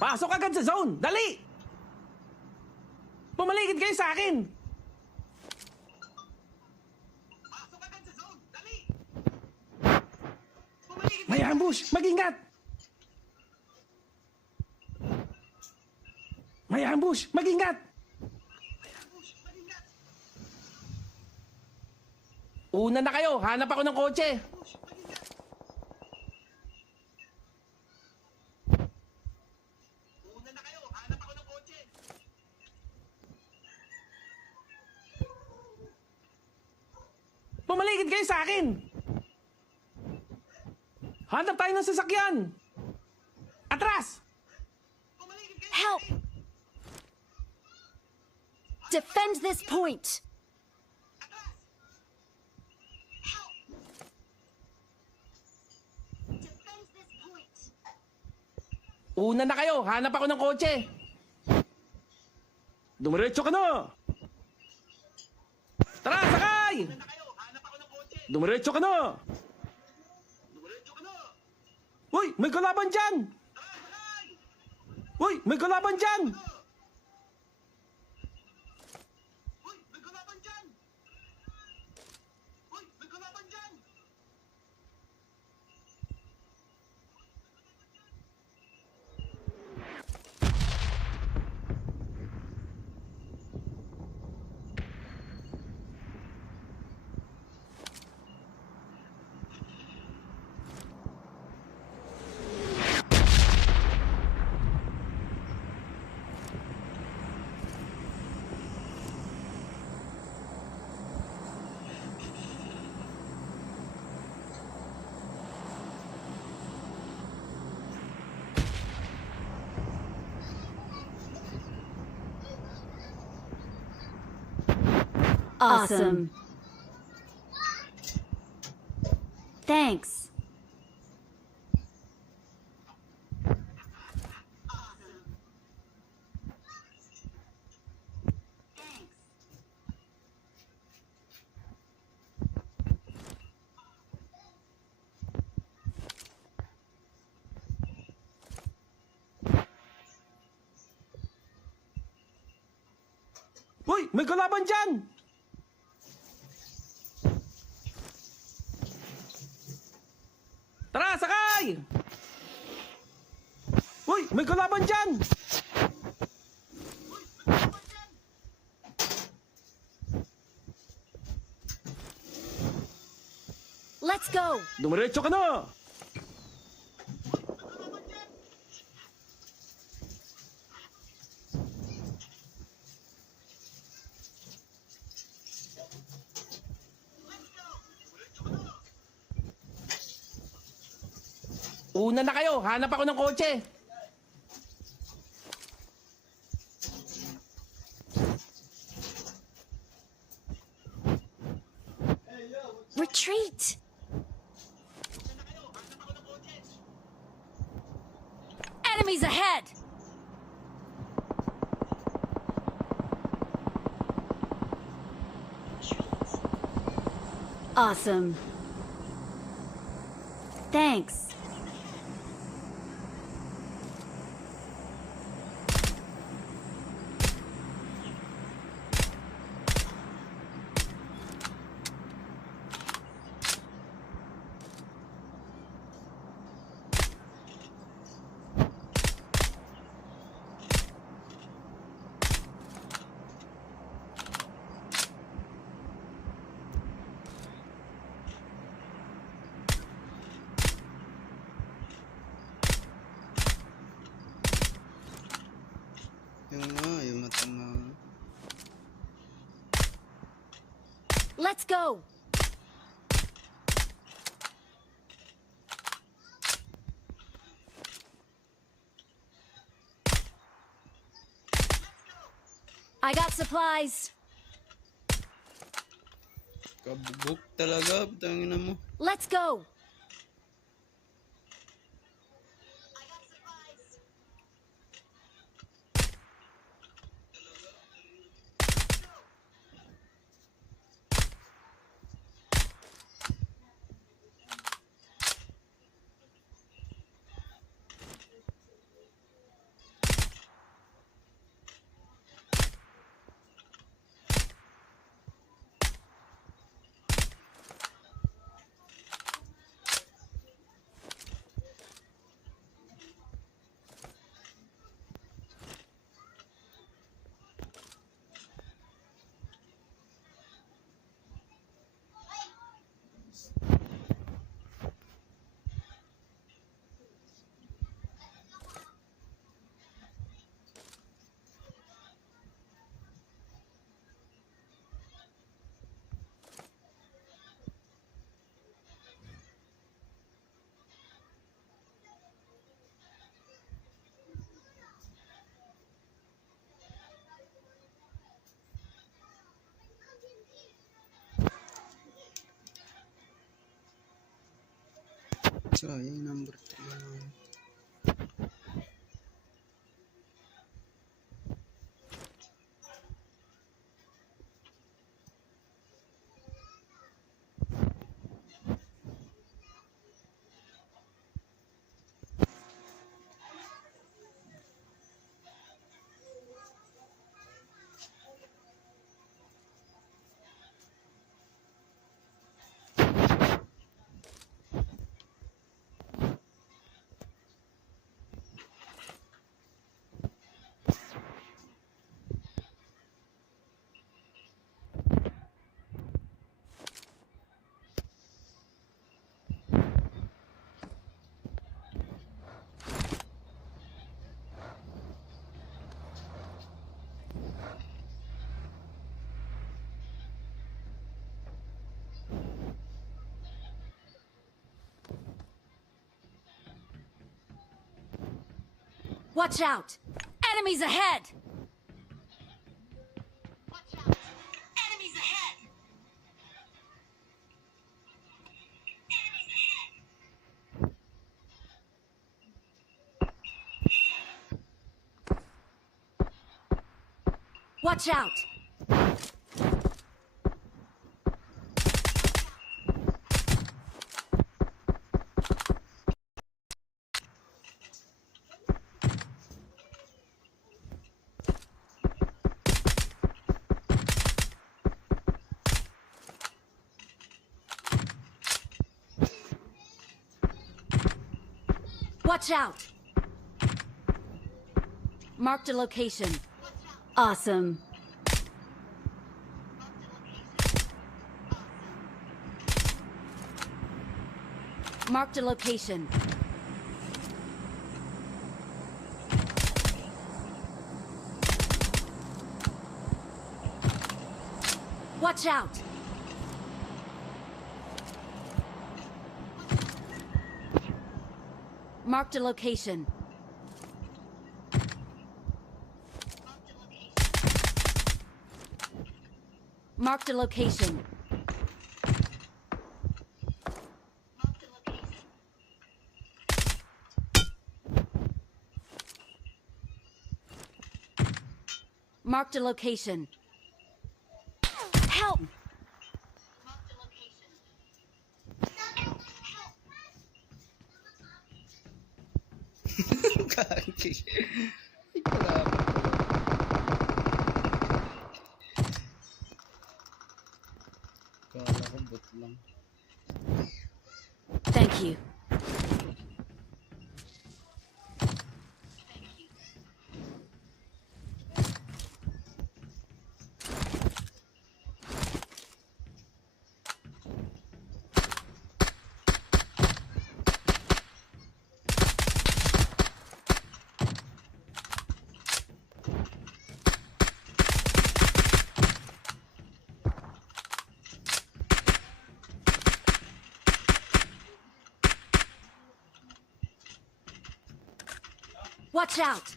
Pasok agad sa zone! Dali! Pumaligid kayo sa akin! Pasok agad sa zone! Dali! May ambush! Mag-ingat! May ambush! Mag-ingat! Una na kayo! Hanap ako ng kotse! Una na kayo! Hanap ako ng kotse! Pumaligid kayo sa akin! Hanap tayo ng sasakyan! Atras! Help! Defend this point! Defend this point! Una na kayo! Hanap ako ng kotse! Dumiretso ka na! Tara, sakay! Dumiretso ka na! Uy! May kalaban dyan! Uy! May kalaban dyan! Awesome. Thanks. Uy! May kalaban dyan! Tara, sakay! Uy! May kalaban dyan! Let's go! Dumiretso ka na! Una na kayo! Hanap ako ng kotse! Retreat! Enemies ahead! Awesome. Thanks. Yung matama. Let's go! I got supplies. Kabugok talaga, tangina mo. Let's go! Sayang number 3. Watch out! Enemies ahead! Watch out! Enemies ahead! Enemies ahead! Watch out! Watch out! Marked a location. Awesome. Marked a location. Watch out! Marked a location. Marked a location. Marked a location. Help! Marked a location. Kaki. Ikaw. Kala ko bot lang. Thank you. Watch out!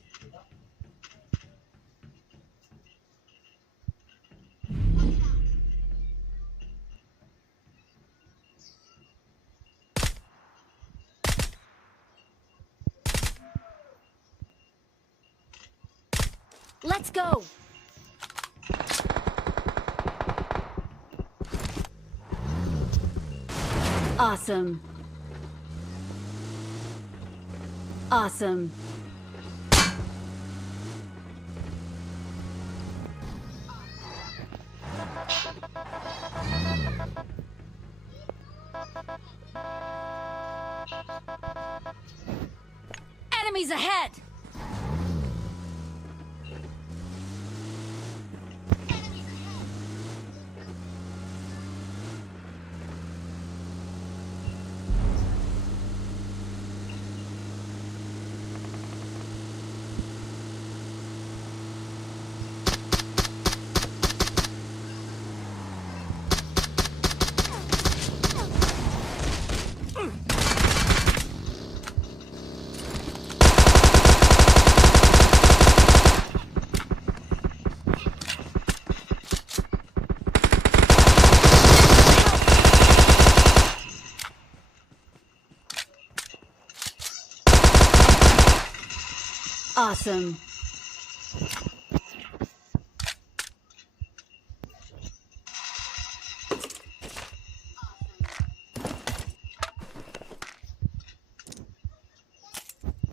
Let's go! Awesome. Awesome. Enemies ahead! Awesome.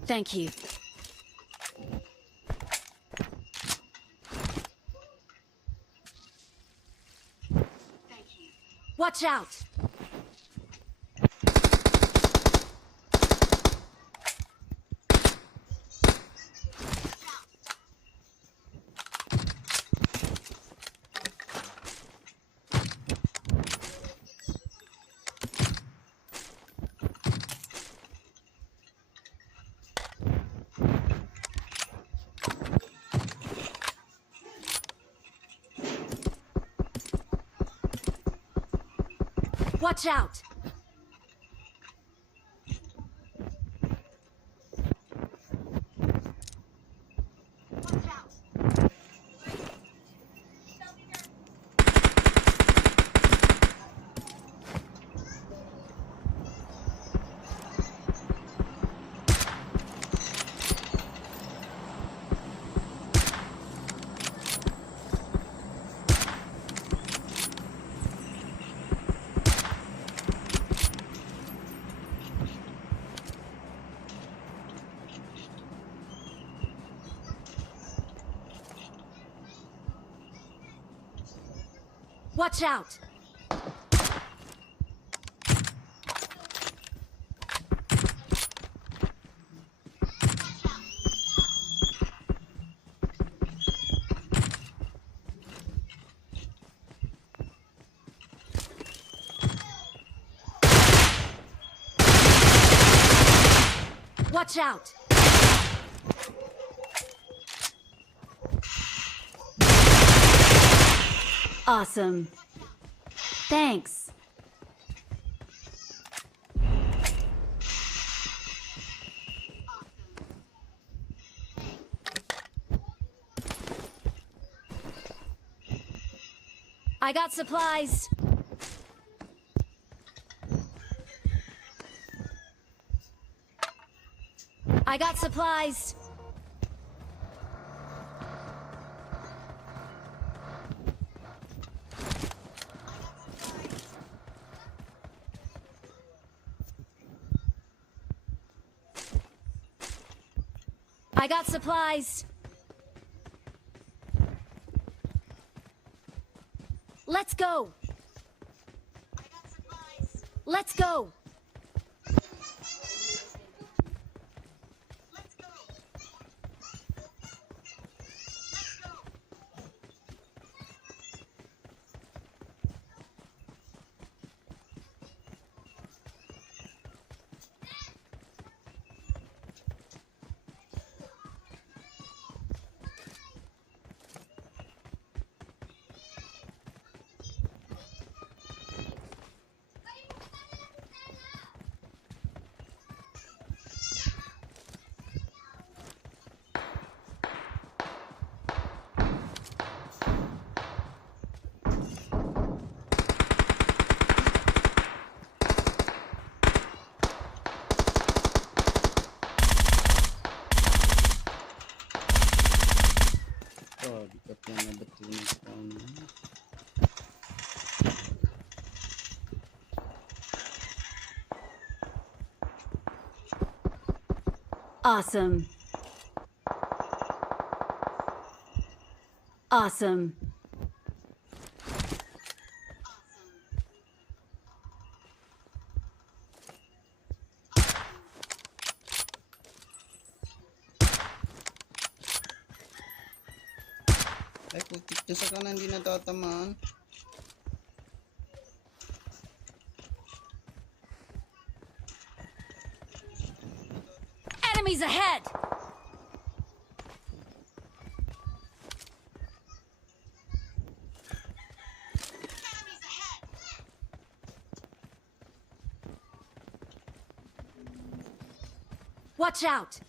Thank you. Watch out! Watch out! Watch out! Watch out! Awesome. Thanks. I got supplies. I got supplies. I got supplies. Let's go. Let's go. Oh, bigat yan na ba't yun spawn. Awesome. Awesome. Ay, putik na sa kanan, hindi natatamaan. Enemies ahead! Watch out!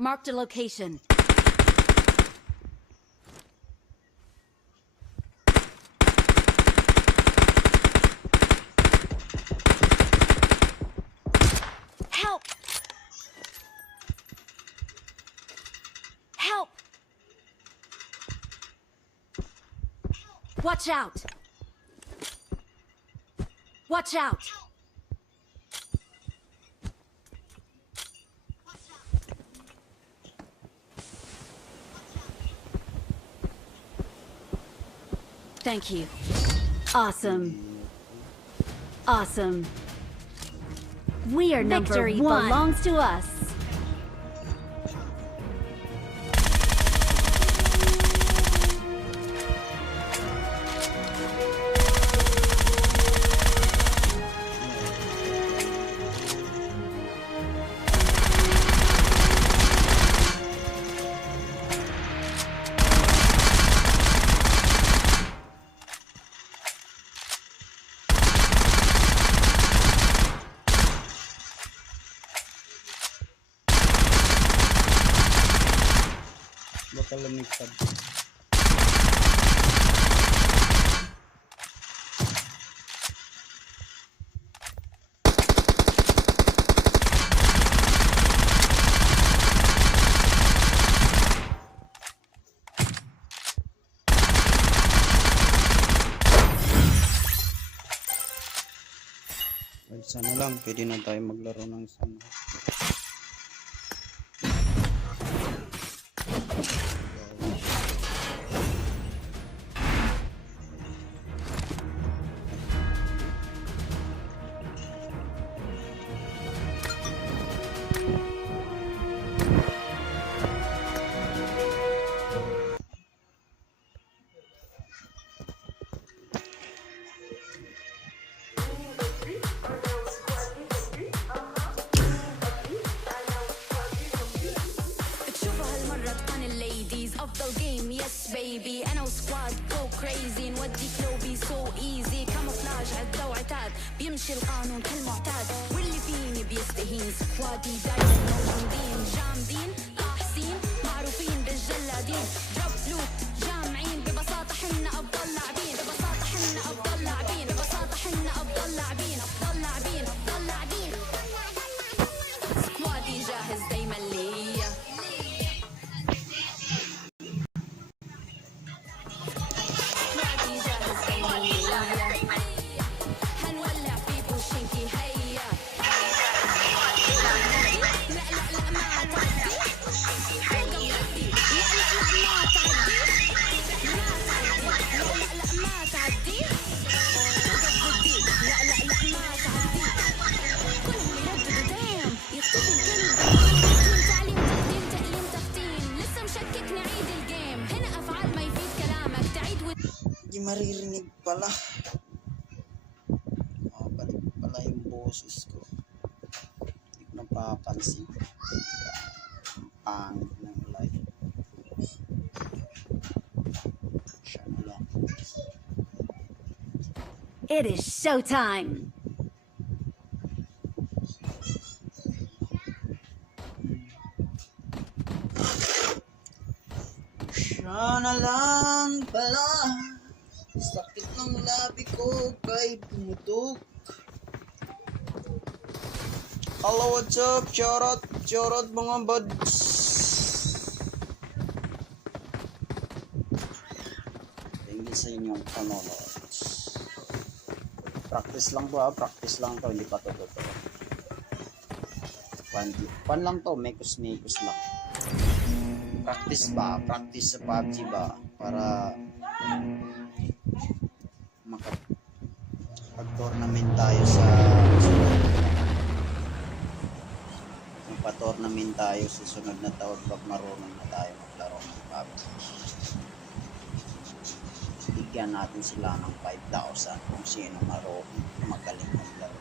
Marked a location. Help! Help! Watch out! Watch out! Thank you. Awesome. Awesome. We are Victory number one. Belongs to us. Bakal lumipad. Well, sana lang, pwede na tayo maglaro ng sana. تشوفوا هالمرة تقن الليديز أفضل جيم يس بيبي أنا وسكواد جو كريزي نودي كلوبي سو ايزي كاموفلاج عدة وعتاد بيمشي القانون كالمعتاد واللي فيني بيستهين سكوادي دايما موجودين جامدين طاحسين معروفين بالجلادين جاب لوت جامعين ببساطة حنا أفضل لاعبين ببساطة حنا أفضل لاعبين ببساطة حنا أفضل لاعبين أفضل لاعبين أفضل لاعبين سكوادي جاهز دايما ليا سكوادي جاهز دايما ليا هنولع في بوشنكي هيا لا لا لا ما تعدي فوق الغدي لا لا لا ما تعدي ما تعدي لا لا لا ما تعدي فوق الغدي لا لا لا ما تعدي كلهم يرددوا دايم يختفي الكلب تعليم تقديم تأليم تختيم لسه مشكك نعيد الجيم هنا أفعال ما يفيد كلامك تعيد Hindi maririnig pala. Balik pala yung boses ko. Hindi ko napapansin. Ang pangit ng live. Siya na lang. It is showtime. Siya na lang pala. Sakit ng labi ko kay pumutok. Hello, what's up? Shoutout mga buds. Thank you sa inyong panonood. Practice lang ba? Practice lang to, hindi pa to totoo. Pan lang to, mekos lang. Practice ba? Practice sa PubG ba? Para makapag-tournament tayo sa magpa-tournament tayo sa sunod na taon pag marunong na tayo maglaro ng PubG. Bigyan natin sila ng 5,000 kung sino marunong magaling maglaro.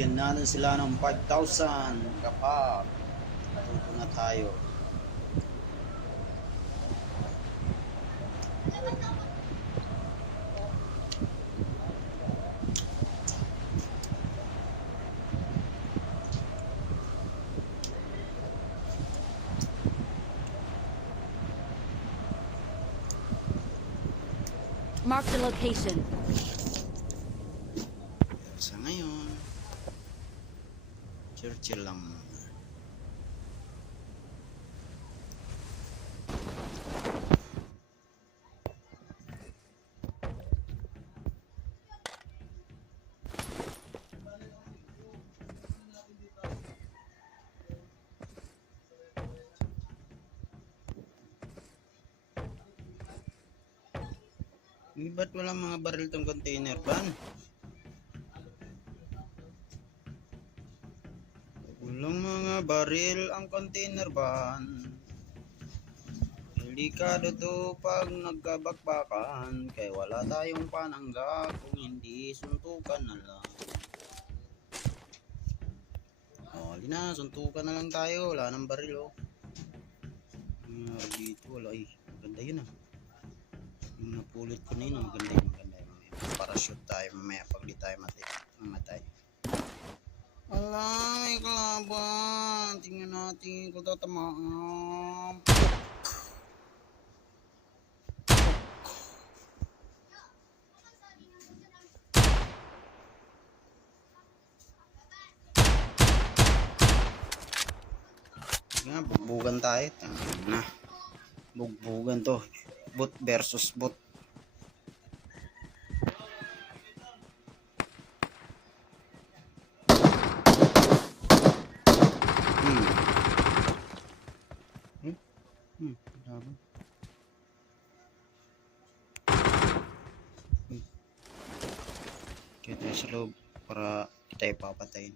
Bigyan natin sila ng 5,000 kapag natuto na tayo. Mark the location. Sa ngayon, chill lang muna. Ba't walang mga baril tong container ban? Walang mga baril ang container ban. Delikado to pag nagkabakbakan. Kaya wala tayong panangga kung hindi suntukan na lang. Lina, suntukan na lang tayo. Wala nang baril oh. Dito wala eh. Maganda yun ah. Yung napulot ko na yun, maganda yun. Parachute tayo mamaya pag di tayo mamatay. Wala, may kalaban. Tingnan natin kung tatamaan. Nga, bugbugan tayo. Na. Bugbugan to. Bot versus bot. Kaya tayo sa loob para di tayo papatayin.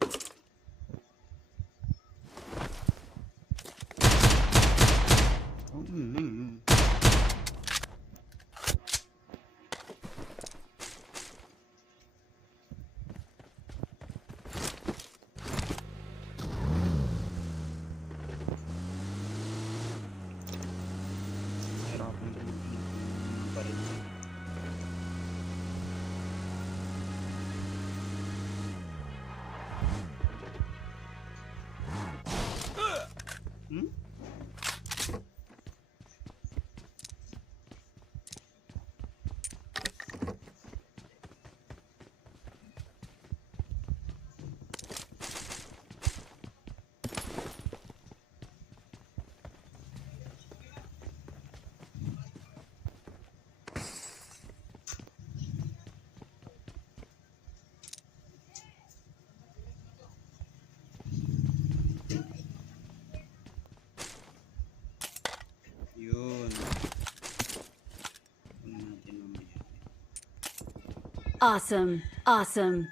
Awesome. Awesome.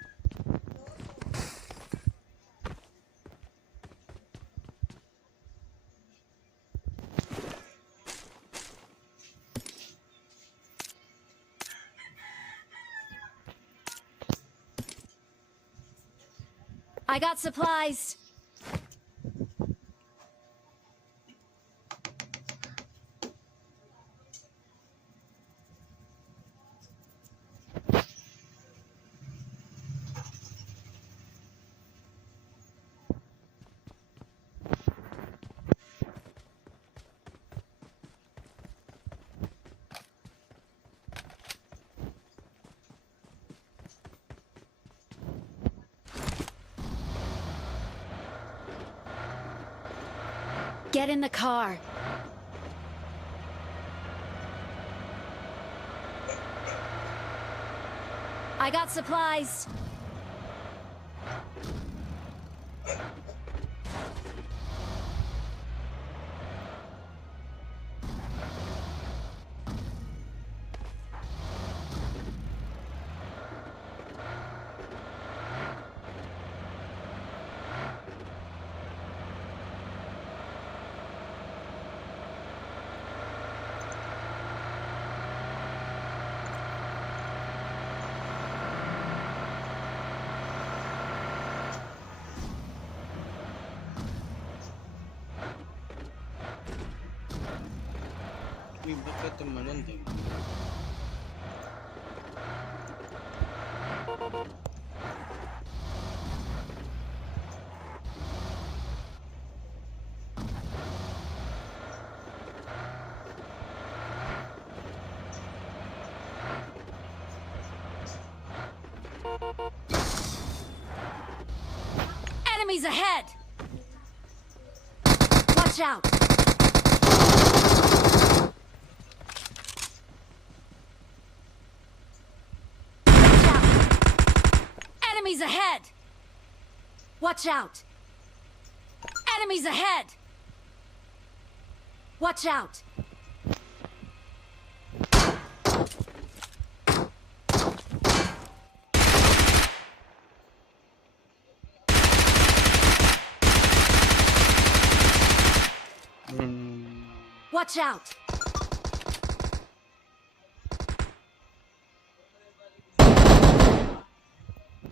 I got supplies. Get in the car. I got supplies. Bakit tumalon din? Enemies ahead! Watch out! Watch out! Enemies ahead! Watch out! Enemies ahead! Watch out! Watch out!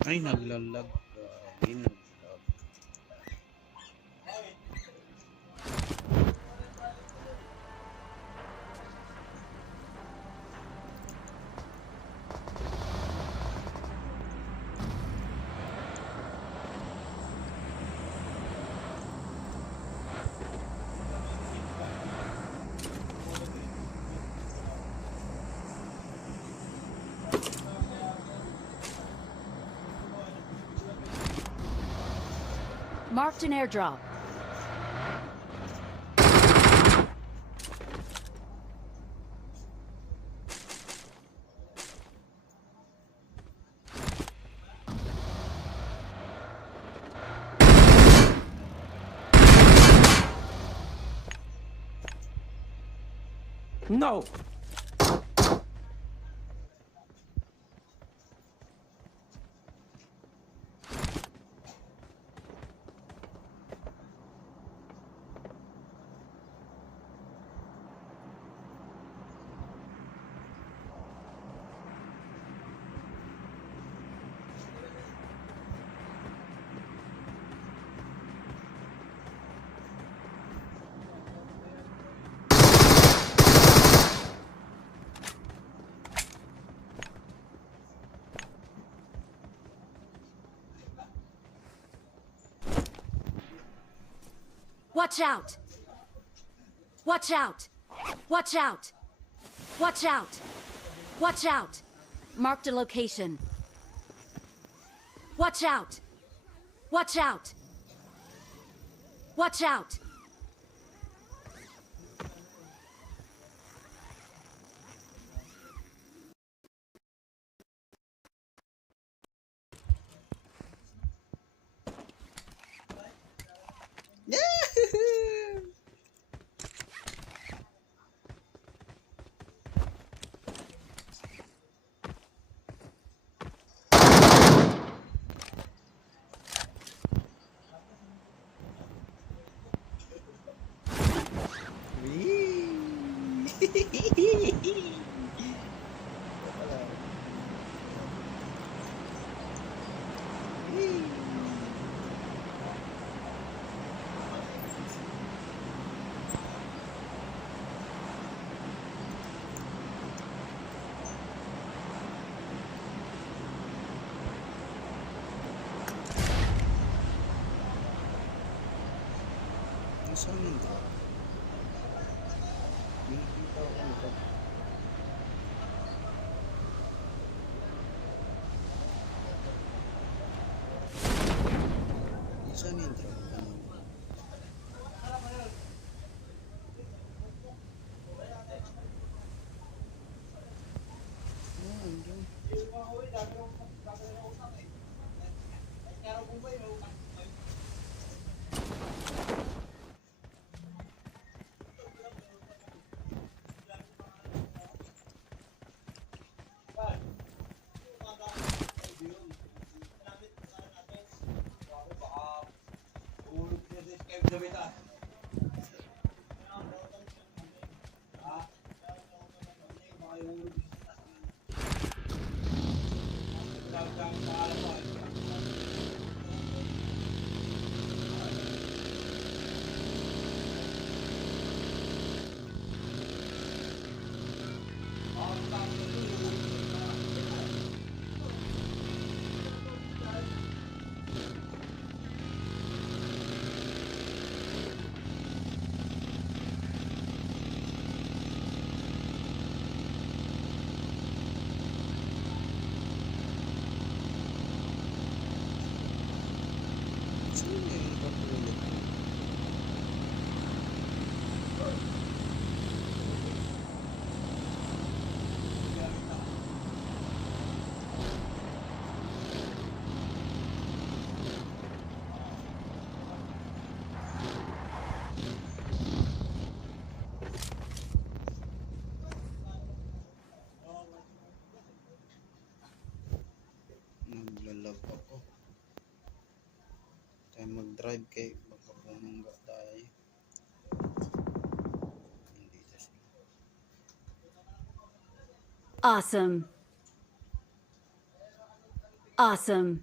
Ay, naglalag. Grabe, naglag. Marked an airdrop. No! Watch out! Watch out! Watch out! Watch out! Watch out! Marked a location. Watch out! Watch out! Watch out! Saan yun ba? Nakita ko nito. Saan yun bro? mag-drive kay magpapumungga tayo. Hindi tas. Awesome. Awesome.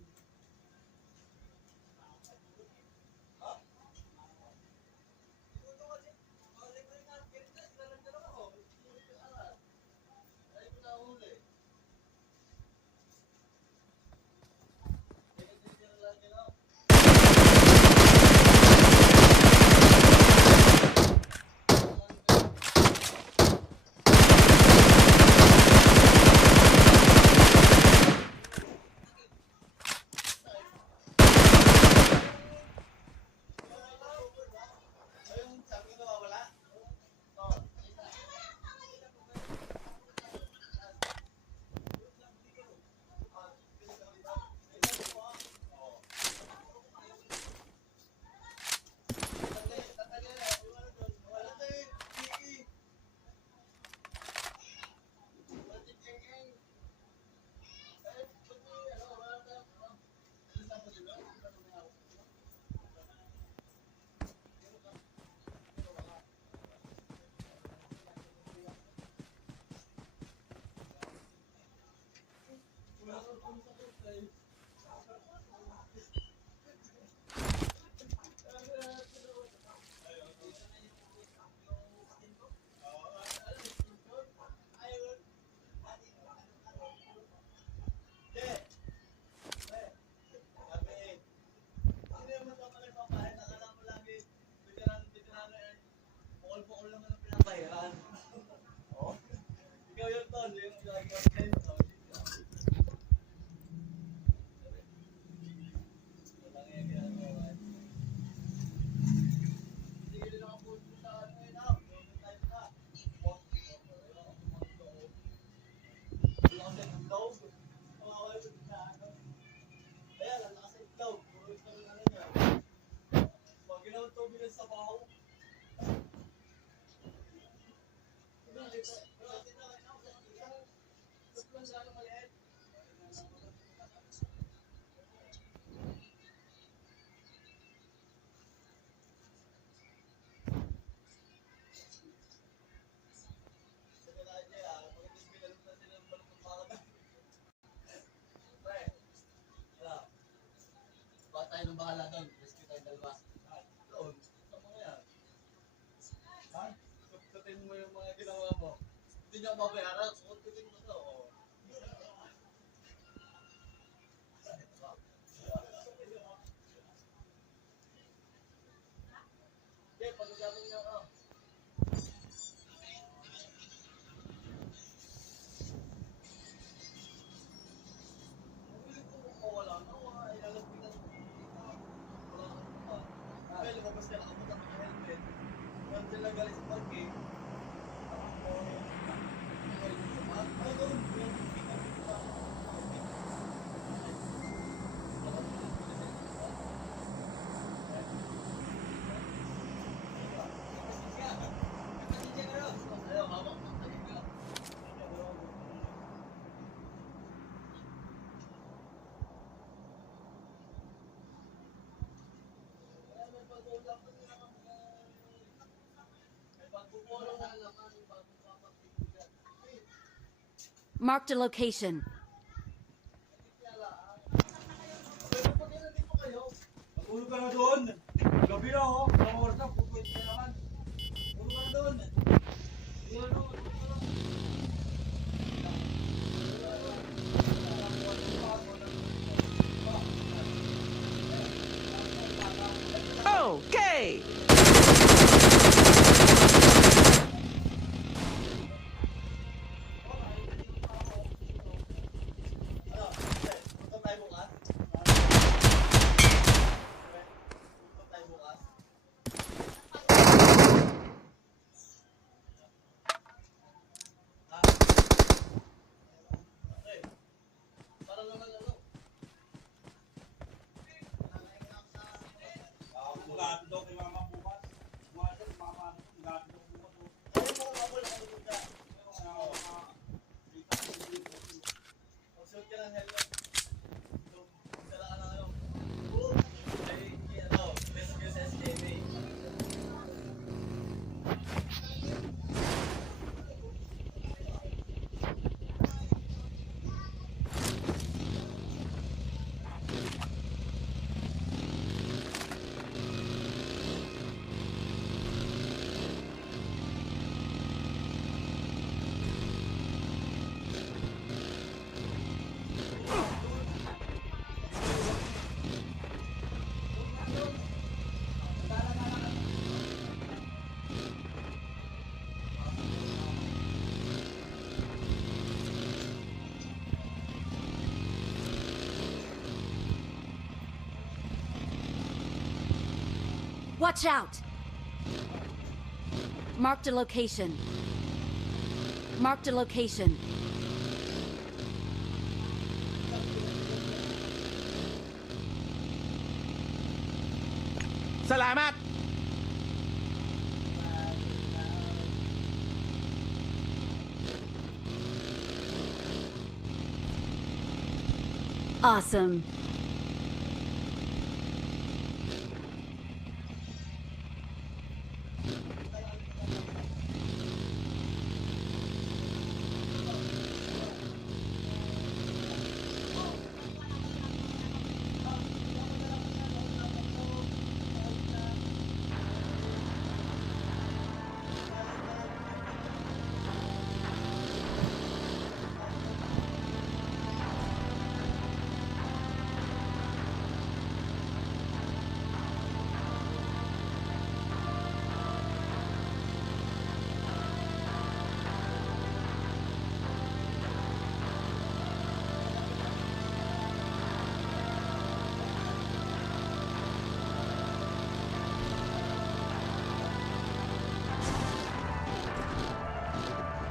Marked a location. Tulog ka na doon. Gabi na oh. Ang oras na. Pupuit ka naman. Tulog ka na doon. Okay! Watch out! Marked a location. Marked a location. Salamat! Awesome.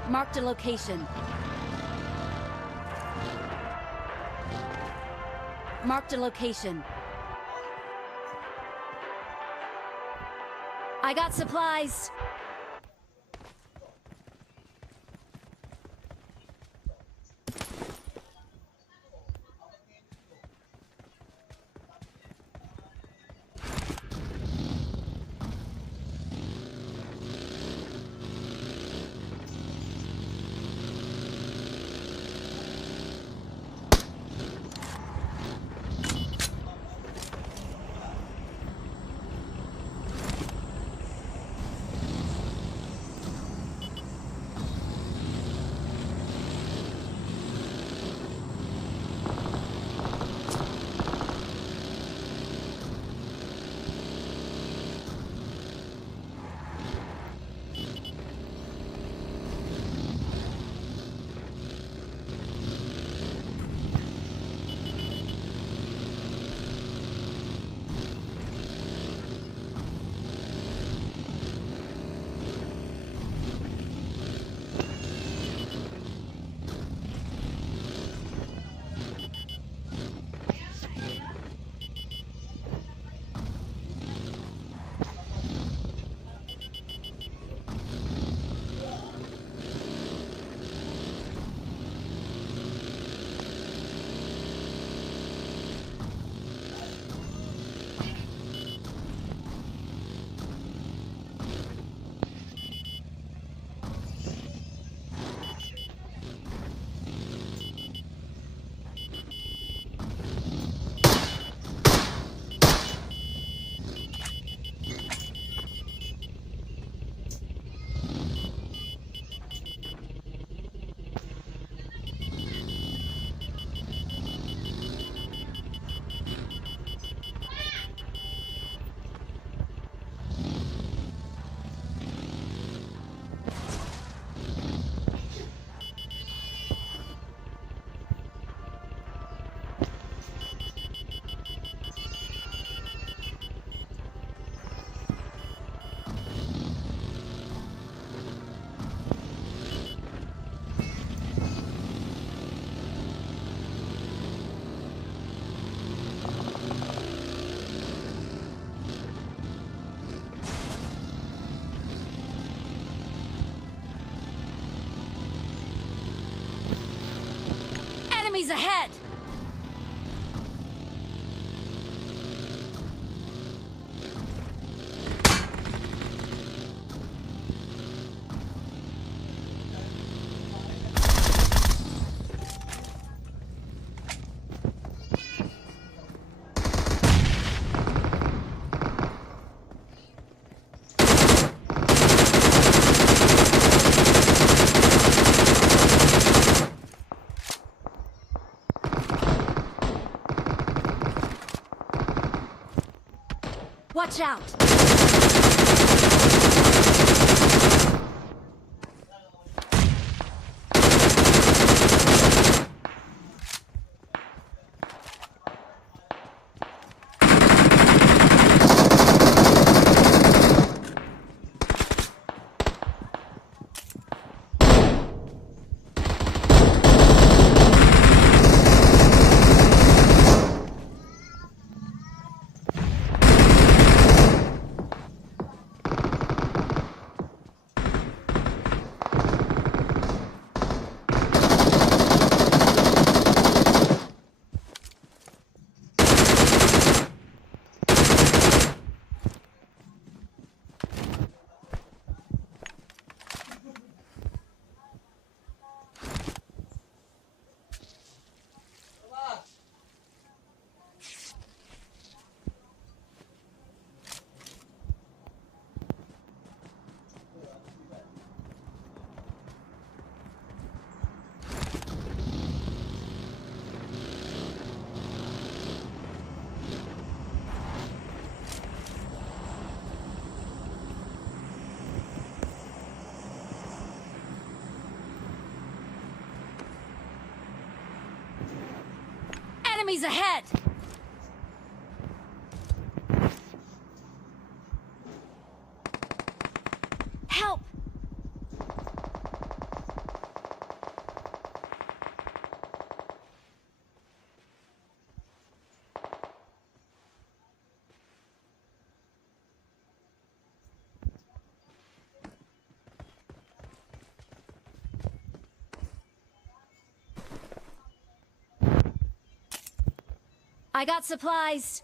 Marked a location. Marked a location. I got supplies. Enemies ahead! Watch out! Enemies ahead! Help! I got supplies.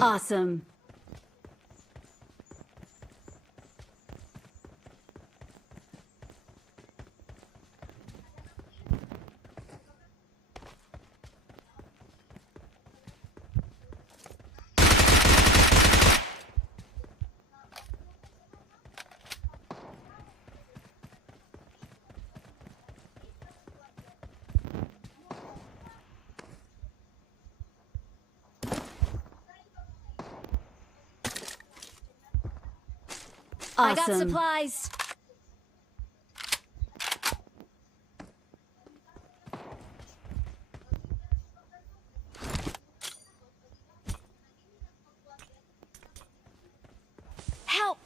Awesome. I got supplies. Help!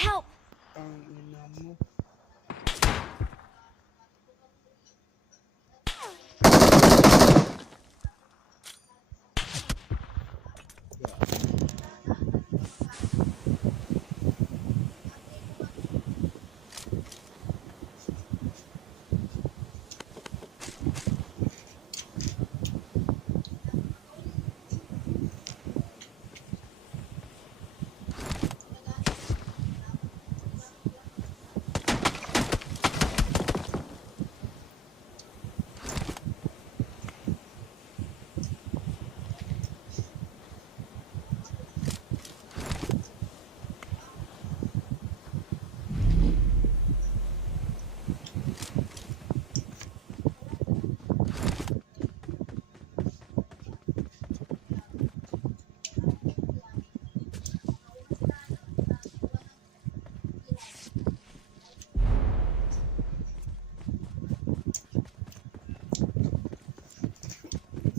Help! Ang ina mo.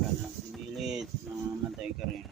Kanan pinilit, mamamatay ka rin.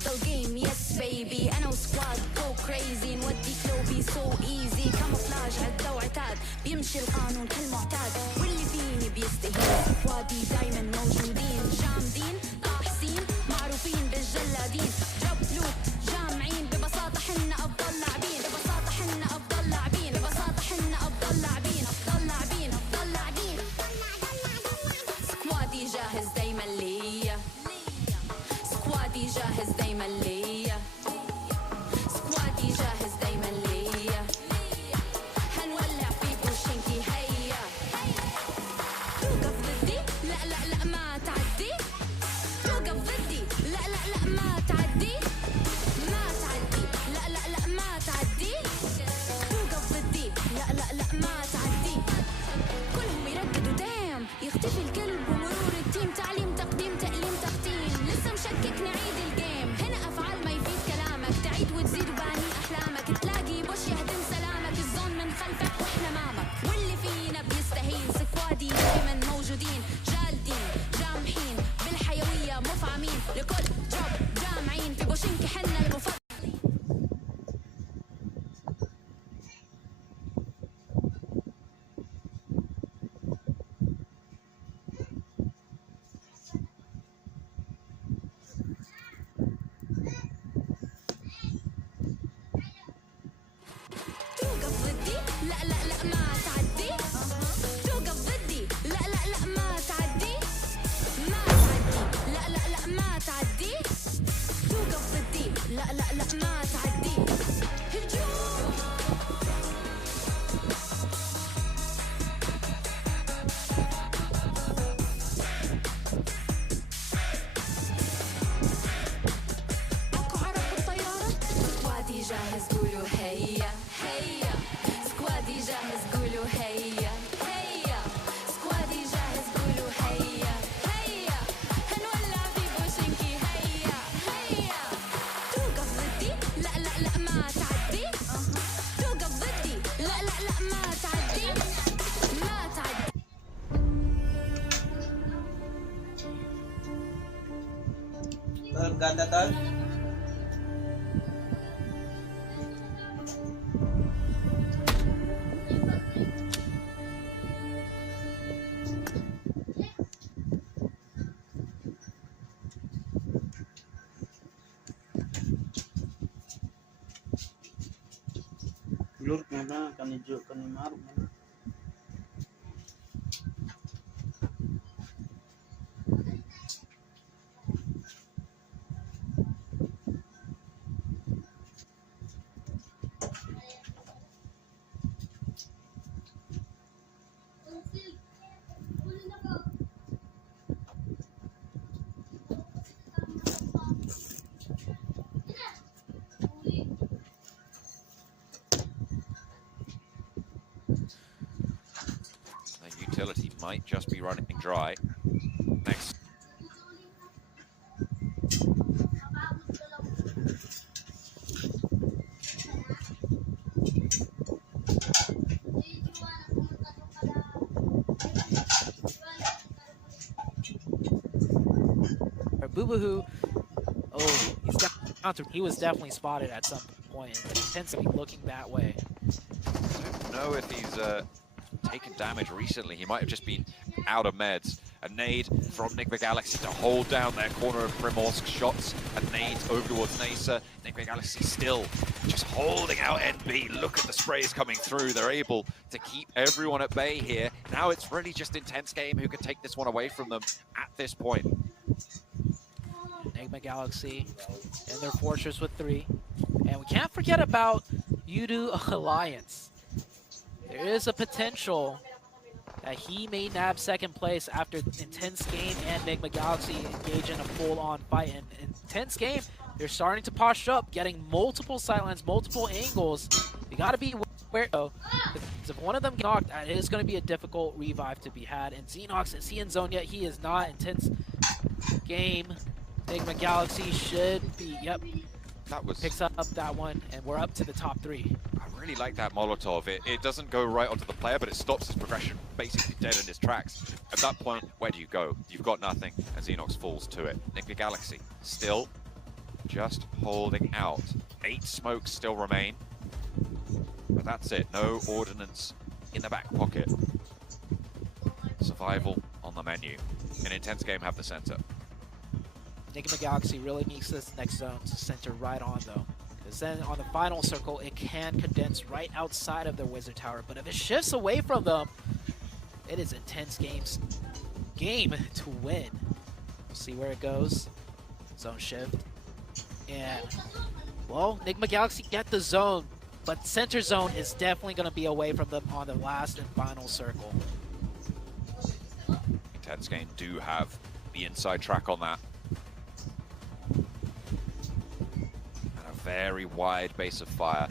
افضل جيم يس بيبي انا وسكواد جو كريزي نودي كلوبي سو ايزي كاموفلاج عدة وعتاد بيمشي القانون كالمعتاد واللي فيني بيستهين سكوادي دايما موجودين جامدين طاحسين معروفين بالجلادين جاب لوت جامعين ببساطة حنا افضل لاعبين ببساطة حنا افضل لاعبين ببساطة حنا افضل لاعبين افضل لاعبين افضل لاعبين سكوادي جاهز دايما ليا سكوادي جاهز دايما ليا سكوادي جاهز دايما ليا هنولع في بوشنكي هيا توقف ضدي لا لا لا ما تعدي توقف ضدي لا لا لا ما تعدي ما تعدي لا لا لا ما تعدي توقف ضدي لا لا لا ما تعدي كلهم يرددوا دام يختفي الكلب ومرور التيم تعليم تقديم تأليم تقديم لسه مشكك نعيد الجيم هنا أفعال ما يفيد كلامك تعيد وتزيد وباني أحلامك تلاقي بوش يهدم سلامك الزون من خلفك وإحنا أمامك واللي فينا بيستهين سكوادي دايما موجودين جالدين جامحين بالحيوية مفعمين لكل جوب جامعين في بوشنكي حنا المفضل توقف ضدي لا لا لا ما تعدي توقف ضدي لا لا لا ما تعدي ما تعدي لا لا لا ما تعدي توقف ضدي لا لا لا ما تعدي هجوم اكو عرب بالطيارة سكوادي جاهز قولوا هيا هيا سكوادي جاهز قولوا هيا هيا سكوادي جاهز قولوا هيا هيا هنولع في بوشنكي هيا هيا توقف ضدي لا لا لا ما تعدي توقف ضدي لا لا لا ما تعدي ما تعدي Tol, ganda tol. Lurk na ba? Kanidyo, kanimaro na. The utility might just be running dry. Next. Boo-boo-hoo. Oh, he was definitely spotted at some point. And tends to be looking that way. I don't know if he's taken damage recently. He might have just been out of meds. A nade from Nick the Galaxy to hold down their corner of Primorsk. Shots and nades over towards Nasa. Nick the Galaxy still just holding out NB. Look at the sprays coming through. They're able to keep everyone at bay here. Now it's really just Intense Game who can take this one away from them at this point. Enigma Galaxy in their fortress with 3. And we can't forget about Yudu Alliance. There is a potential that he may nab second place after Intense Game and Enigma Galaxy engage in a full-on fight. And Intense Game, they're starting to posh up, getting multiple sightlines, multiple angles. You gotta be aware though, because if one of them gets knocked, it is going to be a difficult revive to be had. And Xenox, is he in zone yet? He is not. Intense Game, Enigma Galaxy should be, yep. That was... Picks up that one, and we're up to the top 3. I really like that Molotov. It doesn't go right onto the player, but it stops his progression basically dead in his tracks. At that point, where do you go? You've got nothing, and Xenox falls to it. Nick the Galaxy still just holding out. 8 smokes still remain. But that's it. No ordnance in the back pocket. Survival on the menu. An intense game have the center. Enigma Galaxy really needs this next zone to center right on, though. Because then on the final circle, it can condense right outside of their Wizard Tower. But if it shifts away from them, it is intense game to win. We'll see where it goes. Zone shift. And, well, Enigma Galaxy get the zone, but center zone is definitely going to be away from them on the last and final circle. Intense game do have the inside track on that. And a very wide base of fire.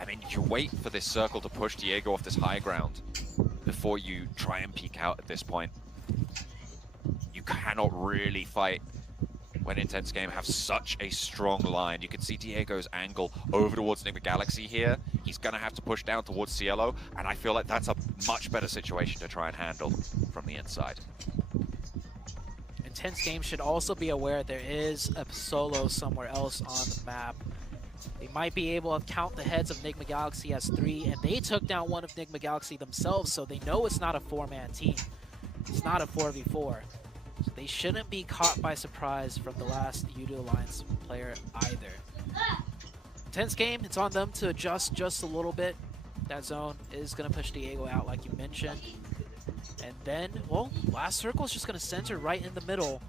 I mean, you wait for this circle to push Diego off this high ground before you try and peek out at this point. You cannot really fight when Intense Game have such a strong line. You can see Diego's angle over towards Enigma Galaxy here. He's going to have to push down towards Cielo, and I feel like that's a much better situation to try and handle from the inside. Intense Game should also be aware there is a solo somewhere else on the map. They might be able to count the heads of Enigma Galaxy as 3, and they took down one of Enigma Galaxy themselves, so they know it's not a 4-man team. It's not a 4v4. So they shouldn't be caught by surprise from the last U2 Alliance player either. Intense Game, it's on them to adjust just a little bit. That zone is going to push Diego out like you mentioned. And then, well, last circle is just going to center right in the middle.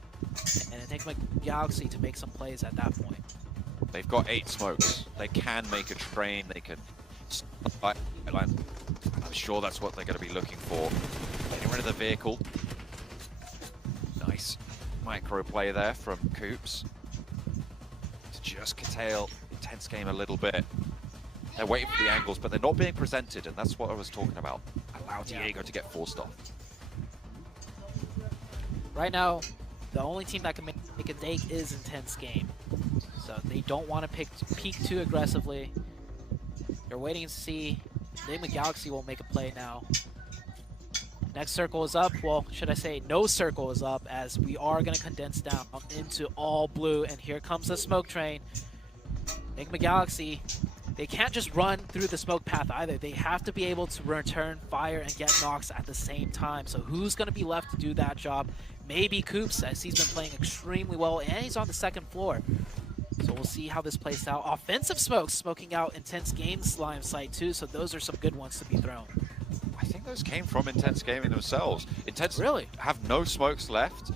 And Enigma Galaxy to make some plays at that point. They've got 8 smokes. They can make a train. They can... I'm sure that's what they're going to be looking for. Getting rid of the vehicle. Nice micro play there from Coops to just curtail Intense Game a little bit. They're waiting for the angles, but they're not being presented, and that's what I was talking about. Allow Diego to get forced off. Right now, the only team that can make a take is Intense Game. So they don't want to peek too aggressively. They're waiting to see. Enigma Galaxy will make a play now. Next circle is up. Well, should I say no circle is up, as we are going to condense down into all blue. And here comes the smoke train. Enigma Galaxy, they can't just run through the smoke path either. They have to be able to return fire and get knocks at the same time. So who's going to be left to do that job? Maybe Coops, as he's been playing extremely well, and he's on the second floor. So we'll see how this plays out. Offensive smokes smoking out Intense Game's line of sight too, so those are some good ones to be thrown. I think those came from Intense Gaming themselves. Intense really have no smokes left.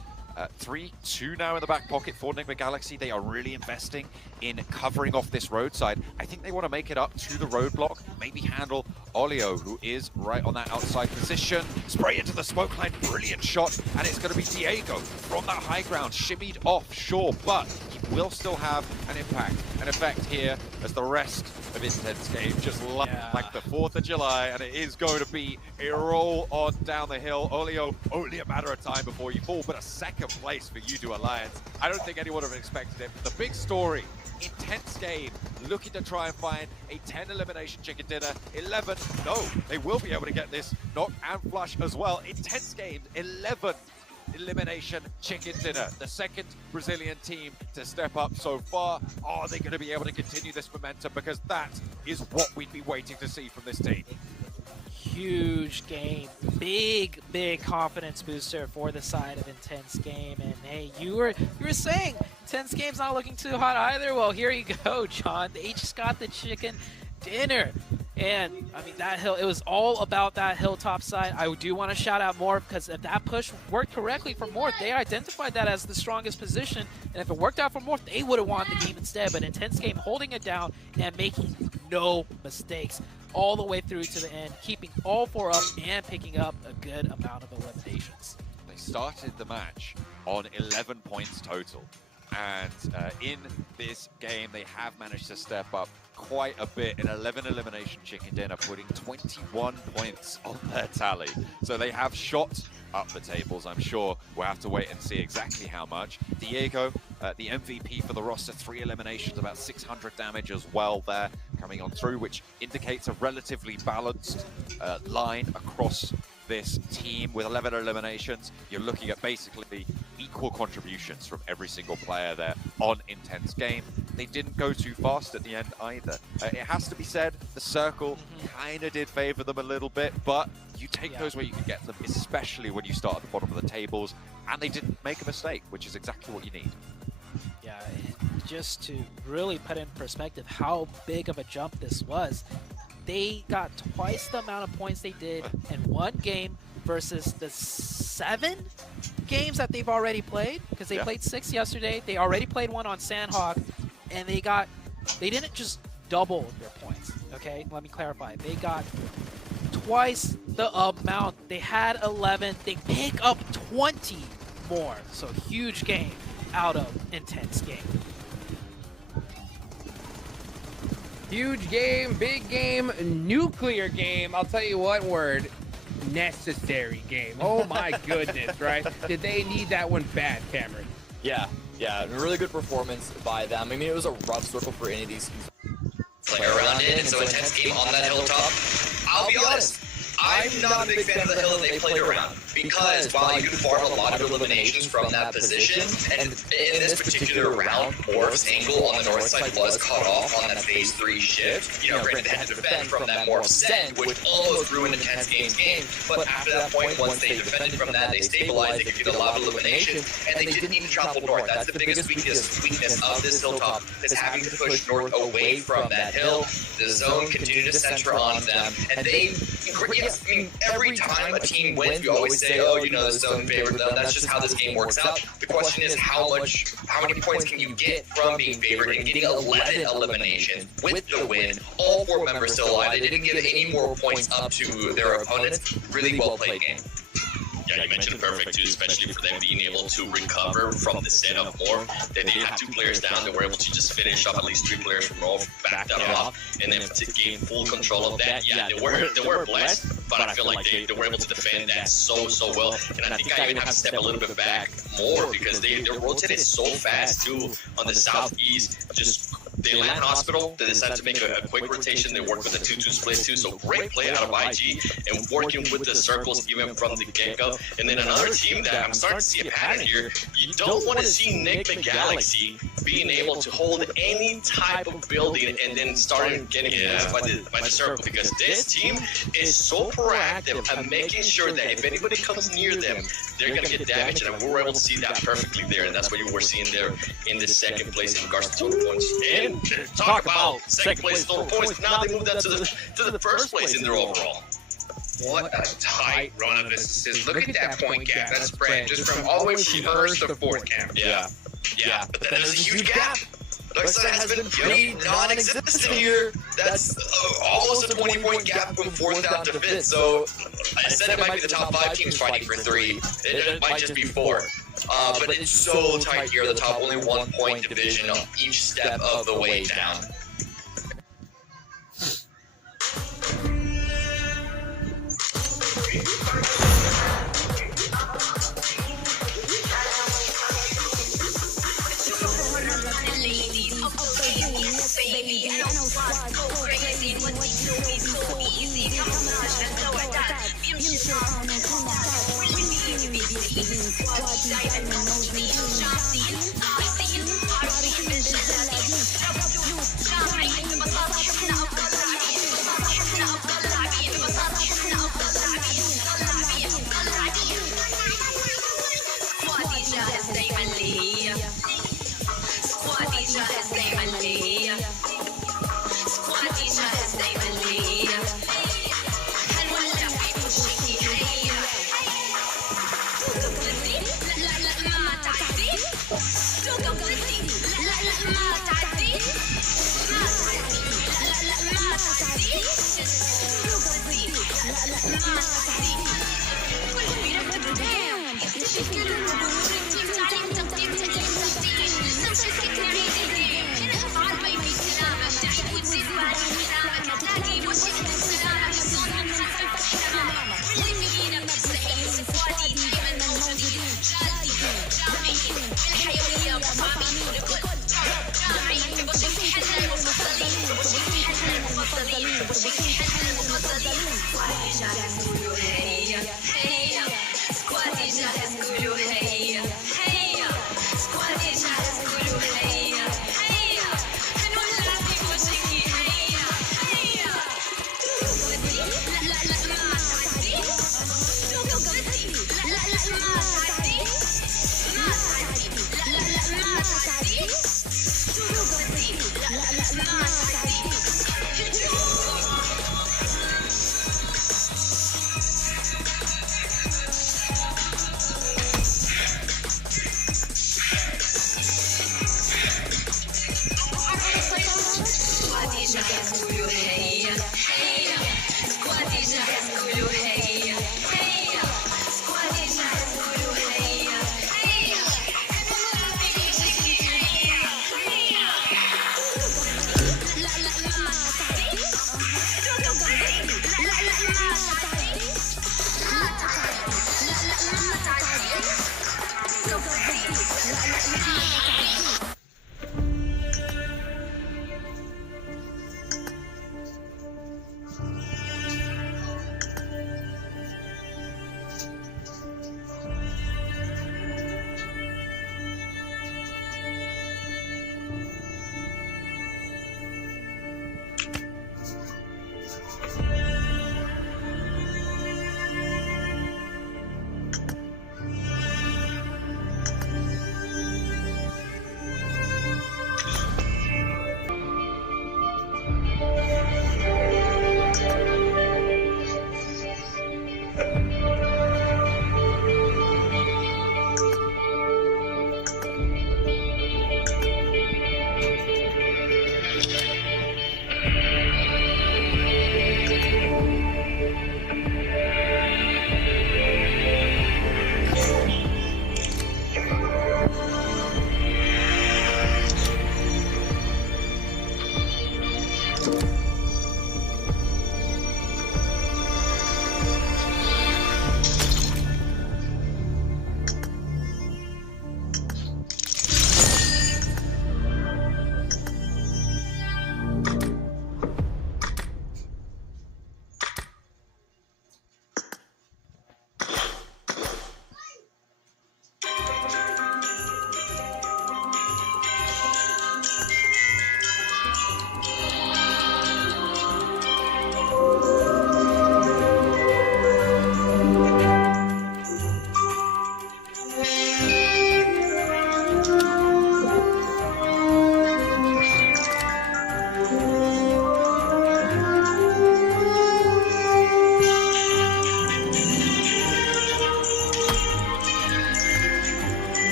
3-2 now in the back pocket for Enigma Galaxy. They are really investing in covering off this roadside. I think they want to make it up to the roadblock, maybe handle Olio, who is right on that outside position. Spray into the smoke line, brilliant shot, and it's going to be Diego from that high ground, shimmied off, sure, but he will still have an impact, an effect here as the rest of Intense Game just like the 4th of July, and it is going to be a roll on down the hill. Olio, only a matter of time before you fall, but a second place for U2 Alliance. I don't think anyone would have expected it. The big story, Intense Game looking to try and find a 10 elimination chicken dinner. 11, no, they will be able to get this knock and flush as well. Intense Game, 11 elimination chicken dinner. The second Brazilian team to step up so far. Are they going to be able to continue this momentum? Because that is what we'd be waiting to see from this team. Huge game, big confidence booster for the side of Intense Game. And hey, you were saying Intense Game's not looking too hot either. Well, here you go, John. They just got the chicken dinner. And I mean, that hill, it was all about that hilltop side. I do want to shout out Morph, because if that push worked correctly for Morph, they identified that as the strongest position. And if it worked out for Morph, they would have won the game instead. But Intense Game holding it down and making no mistakes all the way through to the end, keeping all 4 up and picking up a good amount of eliminations. They started the match on 11 points total. And in this game, they have managed to step up quite a bit. An 11 elimination chicken dinner, putting 21 points on their tally. So they have shot up the tables. I'm sure we'll have to wait and see exactly how much. Diego, the MVP for the roster, 3 eliminations, about 600 damage as well there coming on through, which indicates a relatively balanced line across this team. With 11 eliminations, you're looking at basically equal contributions from every single player there on Intense Game. they didn't go too fast at the end either. It has to be said, the circle kind of did favor them a little bit, but you take those where you can get them, especially when you start at the bottom of the tables, and they didn't make a mistake, which is exactly what you need. Yeah, just to really put in perspective how big of a jump this was, they got twice the amount of points they did in one game versus the 7 games that they've already played, because they played 6 yesterday. They already played 1 on Sandhawk, and they didn't just double their points. Okay, let me clarify. They got twice the amount. They had 11. They pick up 20 more. So huge game out of intense game. Huge game, big game, nuclear game. I'll tell you one word. Necessary game. Oh my goodness, right? Did they need that one bad, Cameron? Yeah, a really good performance by them. I mean, it was a rough circle for any of these player around it, and so intense game on that hilltop. I'll be honest, I'm not a big fan of the hill that they played around, because while you can farm a lot of eliminations from that position, and in this particular round, Morph's angle on the north side was cut off on that phase 3 shift. You know, granted, they had to defend from that Morph send, which almost ruined Intense Game's game, but after that point, once they defended from that, they stabilized, they could get a lot of elimination, and they didn't even travel north. That's the biggest weakness of this hilltop, is having to push north away from that hill. The zone continued to center on them, and they, yes, I mean, every time a team wins, we always say, oh, you know, the zone favored them. That's just how this game works out. The question is how many points can you get from being favored and getting 11 eliminations with the win? All 4 members still alive. They didn't give any more points up to their opponents. Really well played game. Yeah, you mentioned perfect too, especially for them being able to recover from the set up more. They had 2 players down, they were able to just finish up at least 3 players from all backed up off, and then to gain full control of that. Yeah, they were blessed, but I feel like they were able to defend that so well. And I think I even have to step a little bit back more, because they rotated so fast too on the southeast. They land hospital, they decided to make a quick rotation. They worked with a 2-2 split too, so great play out of IG and working with the circles even from the get-go. And then another team that I'm starting to see a pattern here, you don't want to see Nick the Galaxy being able to hold any type of building and then starting getting by the circle, because this team is so proactive at making sure that if anybody comes near them, they're going to get damaged, and we were able to see that perfectly there, and that's what you were seeing there in the second place in regards to total points. And talk about second place total points, now they moved that to the first place in their overall. What a tight run of this is. Look at that point gap, that spread, just from all the way from first to fourth camp. Yeah, but then there's a huge gap. Darkseid has been pretty non-existent here. That's almost a 20-point gap from 4th down to 5th. So I said it might be the top 5 teams fighting for 3. It might just be 4. But it's so tight here. The top only 1-point division on each step of the way down. Hey,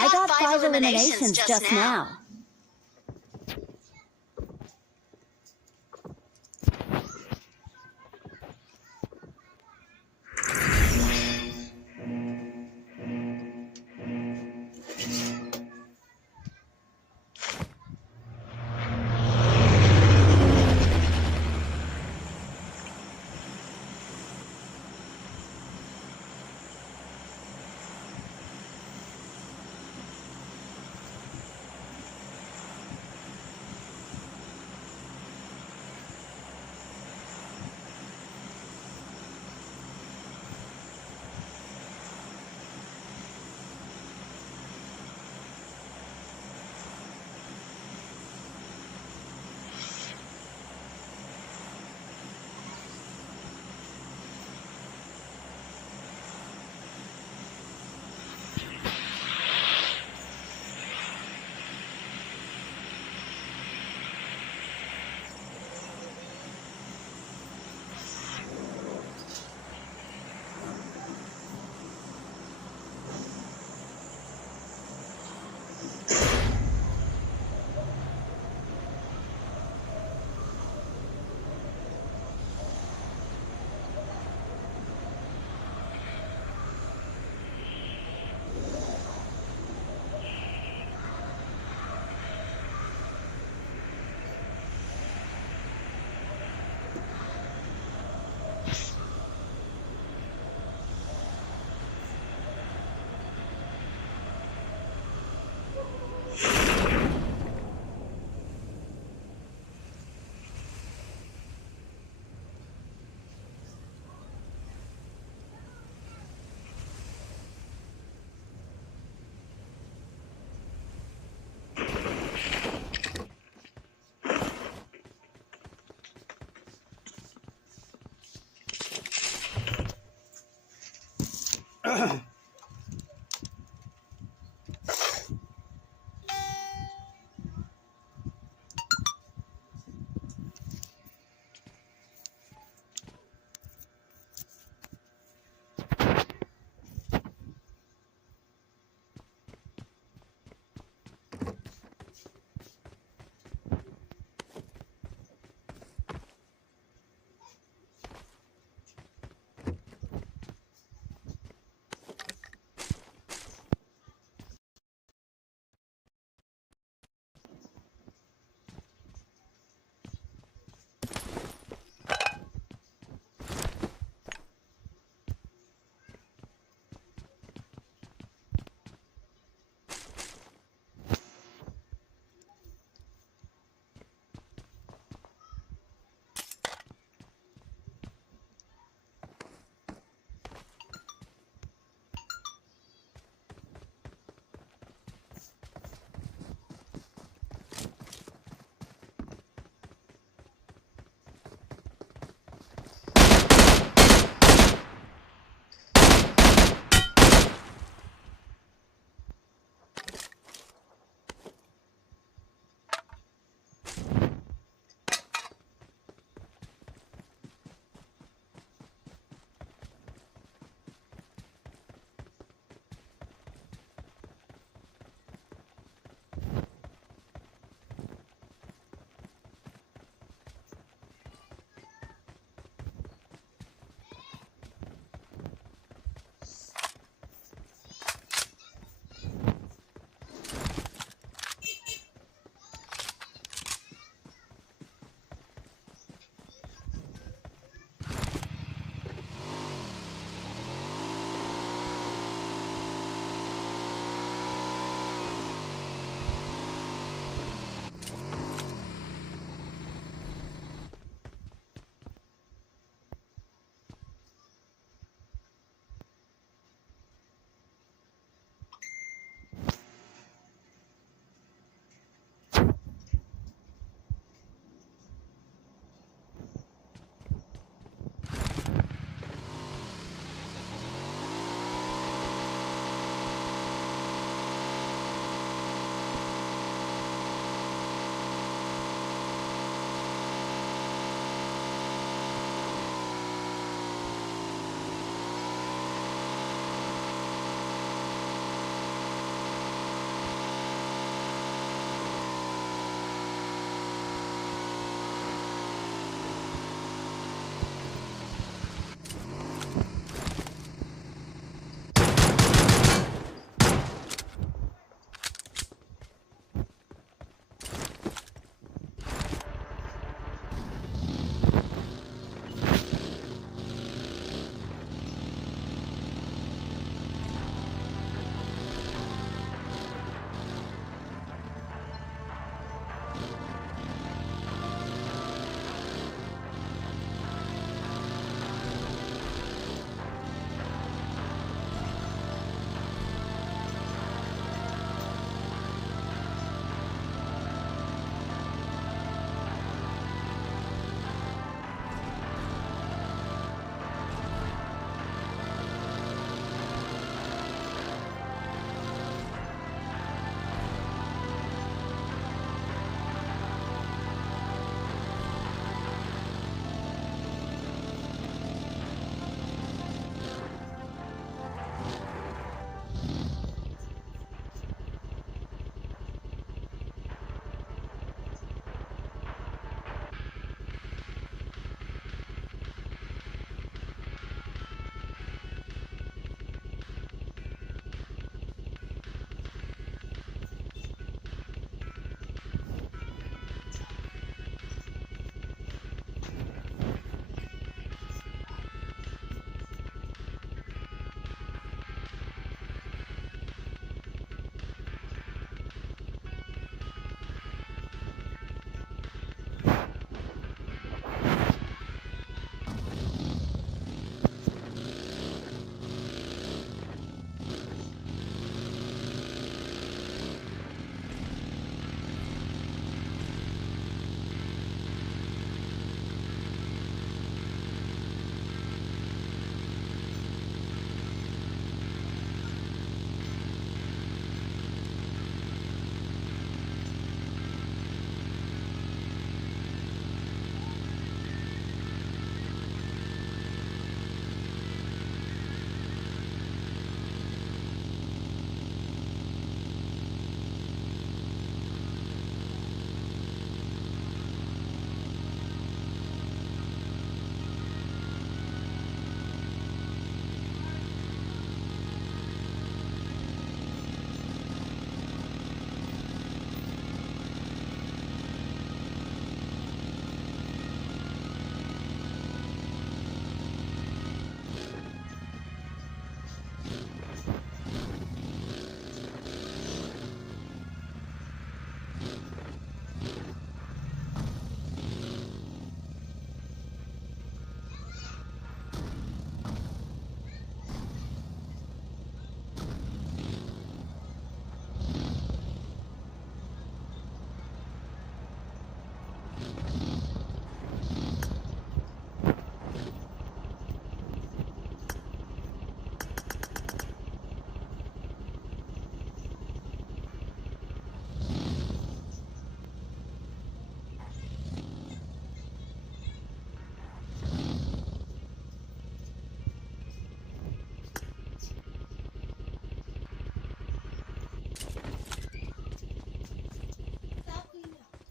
I got 5 eliminations just now.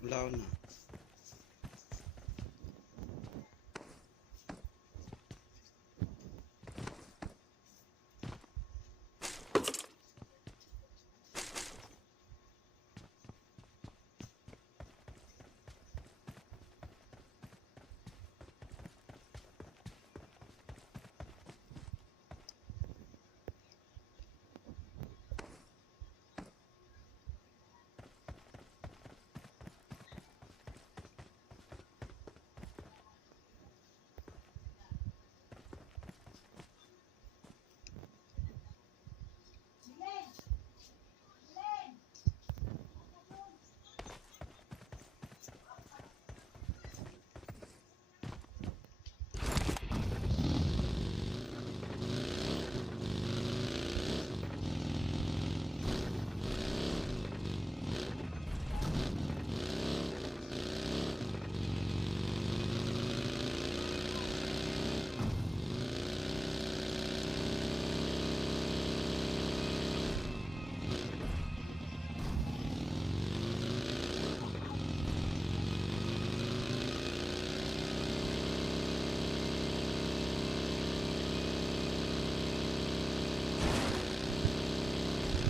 Blow na.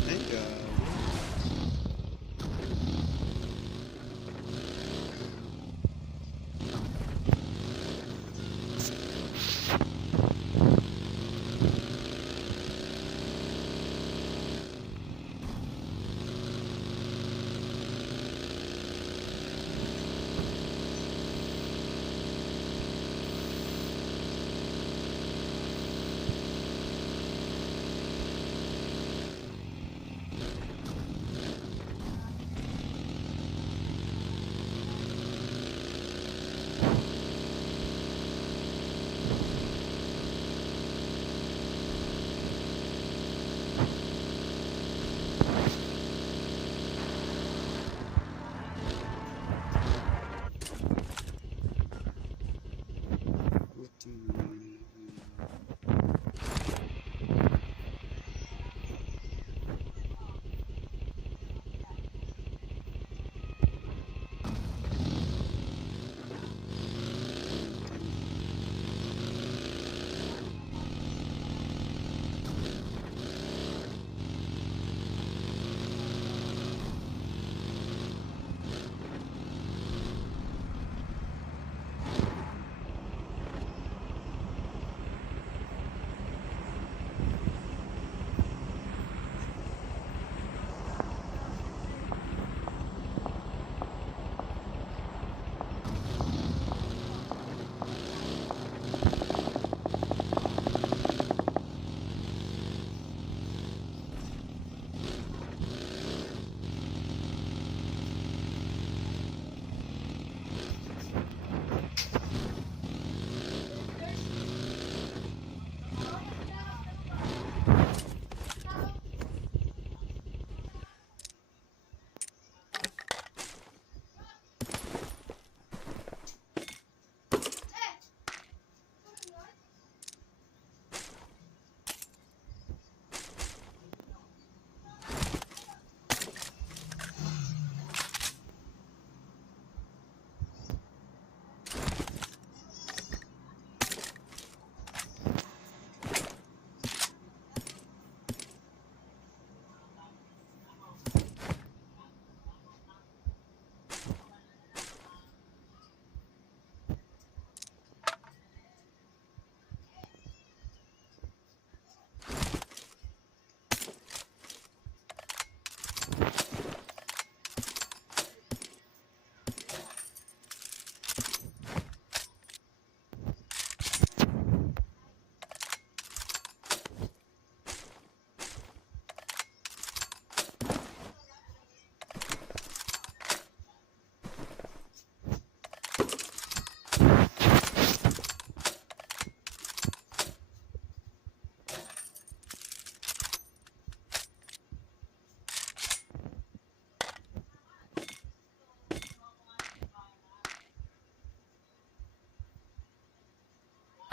Thank God.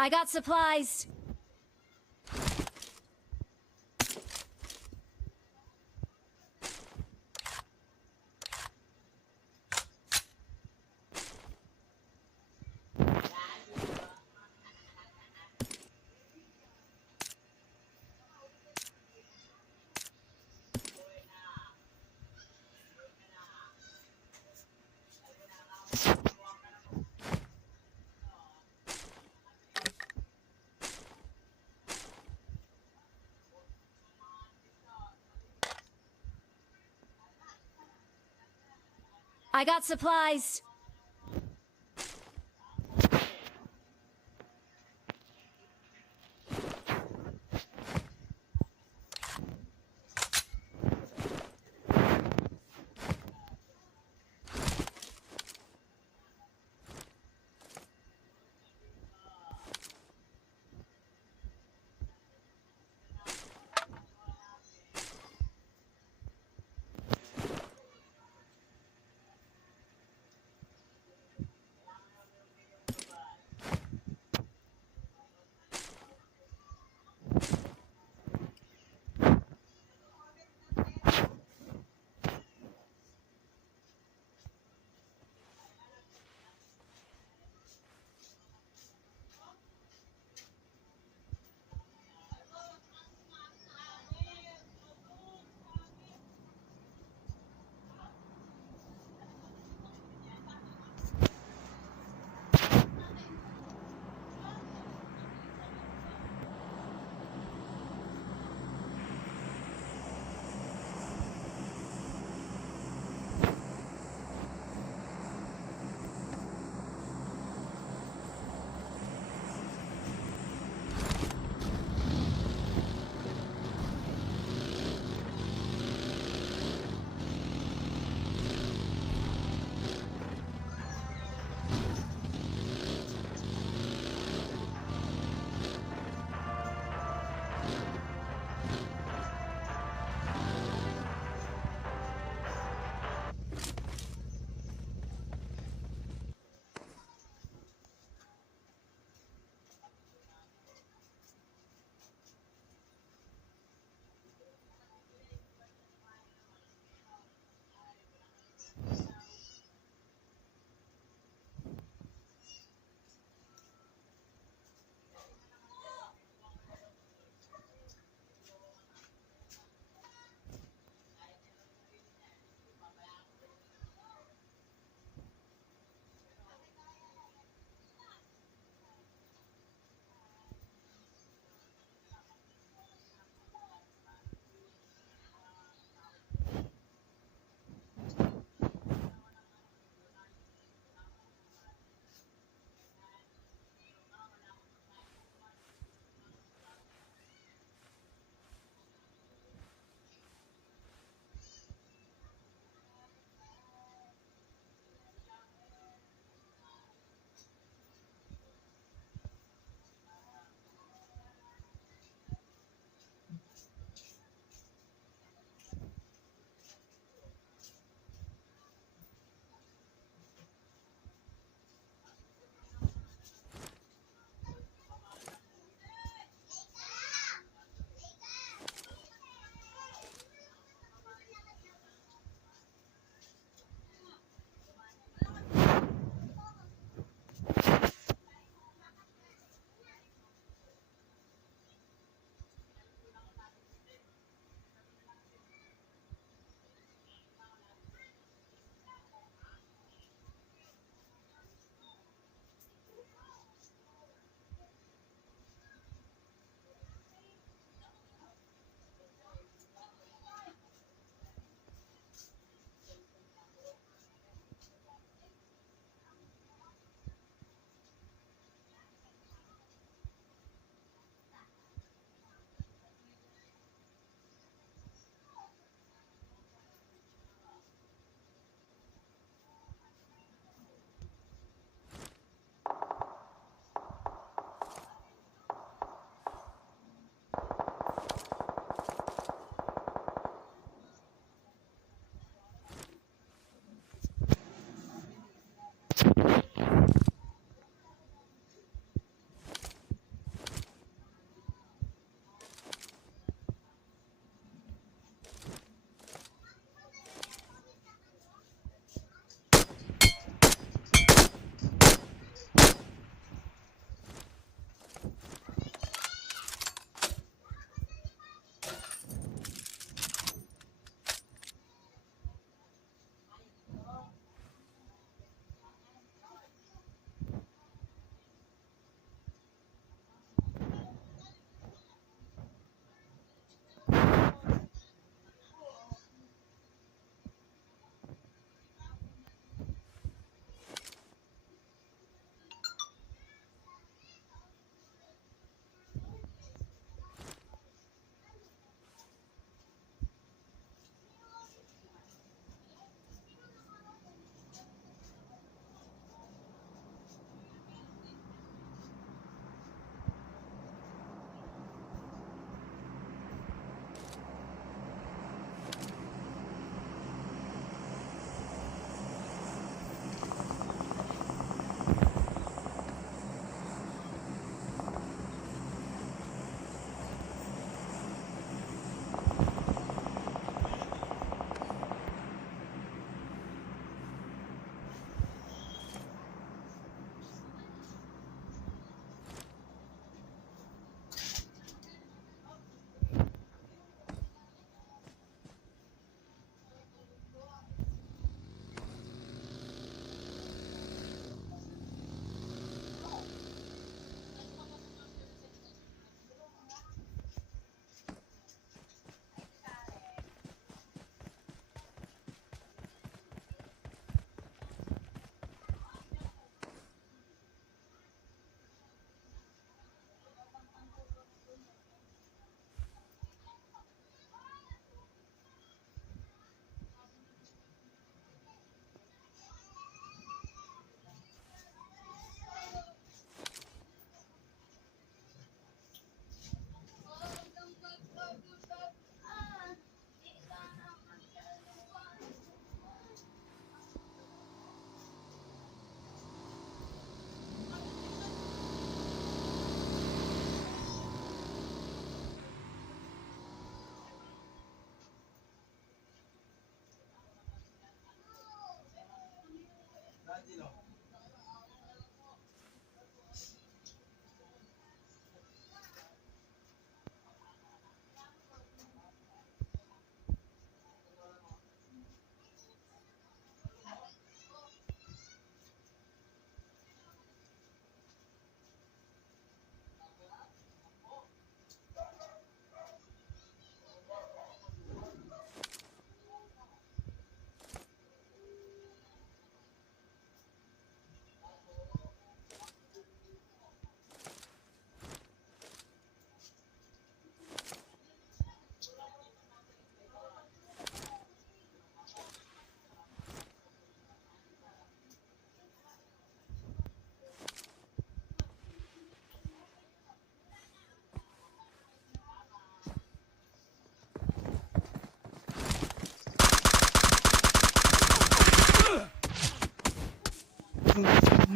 I got supplies. I got supplies.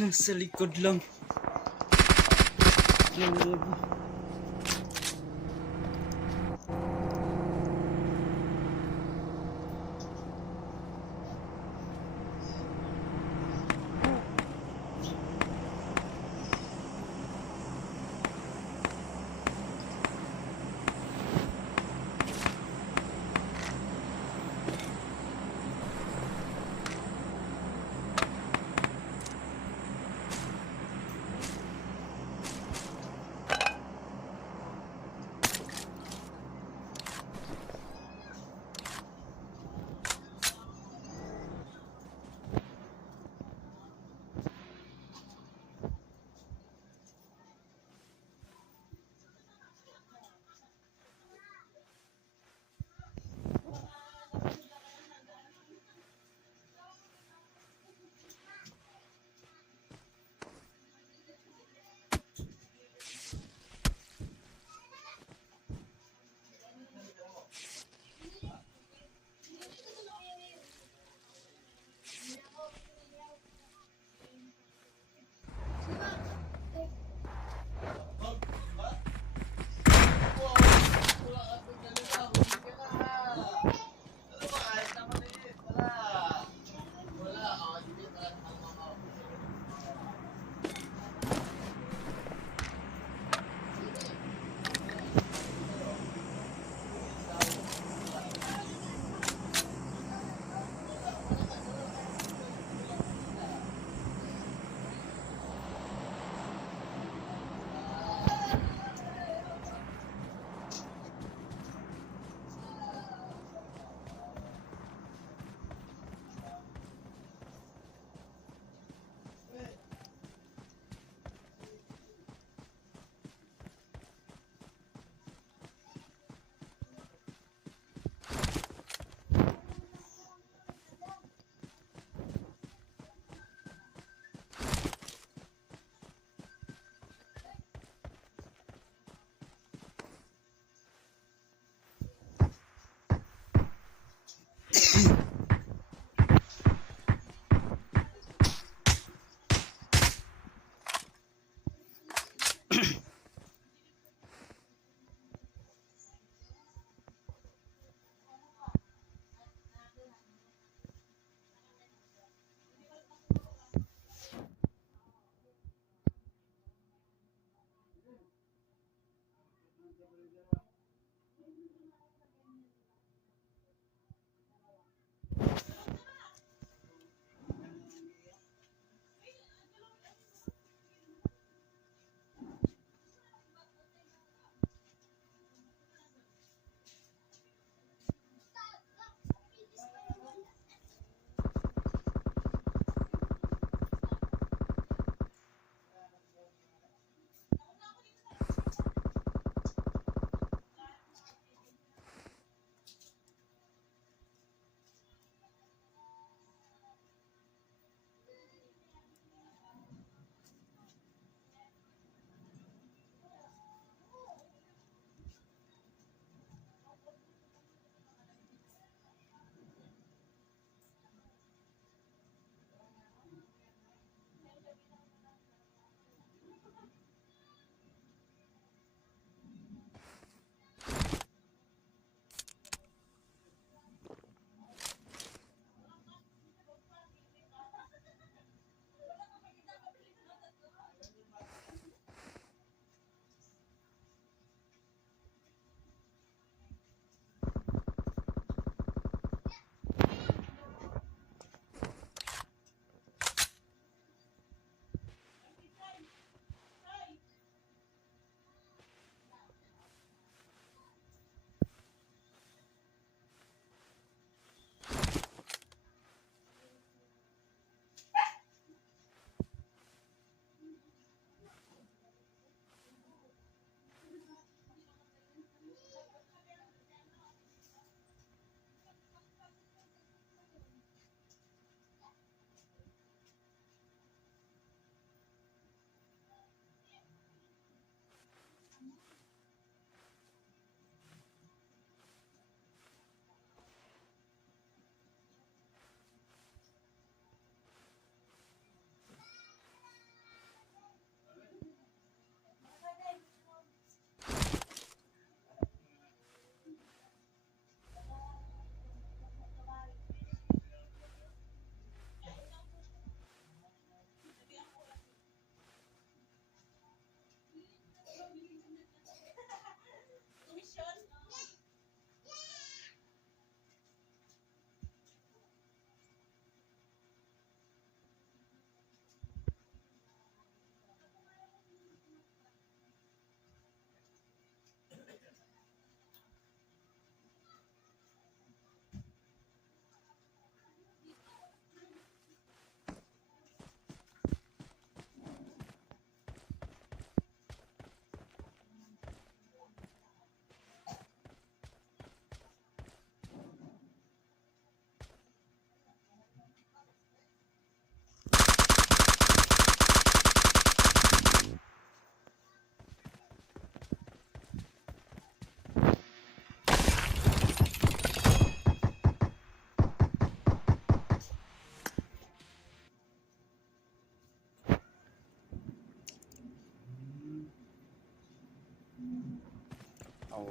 Nasa likod lang.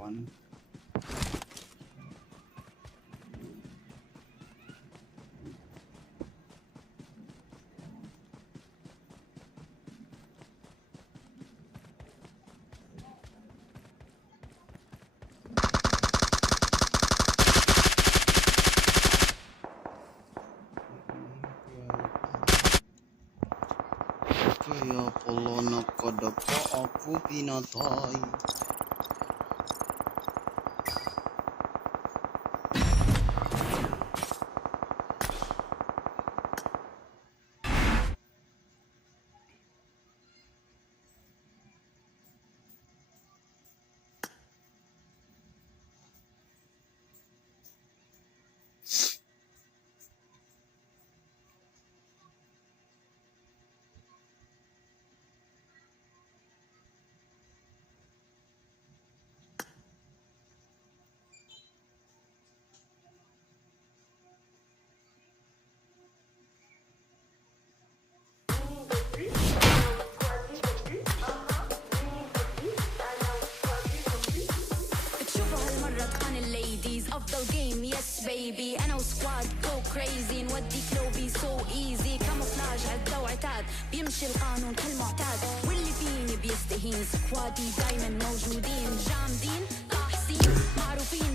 كمان. Kaya pala nakadapa ako pinatay. بتشوفوا هالمرة تقان الليديز أفضل جيم يس بيبي أنا وسكواد جو كريزي نودي كلوبي سو ايزي كاموفلاج عدة وعتاد بيمشي القانون كالمعتاد واللي فيني بيستهين سكوادي دايما موجودين جامدين لاحظين معروفين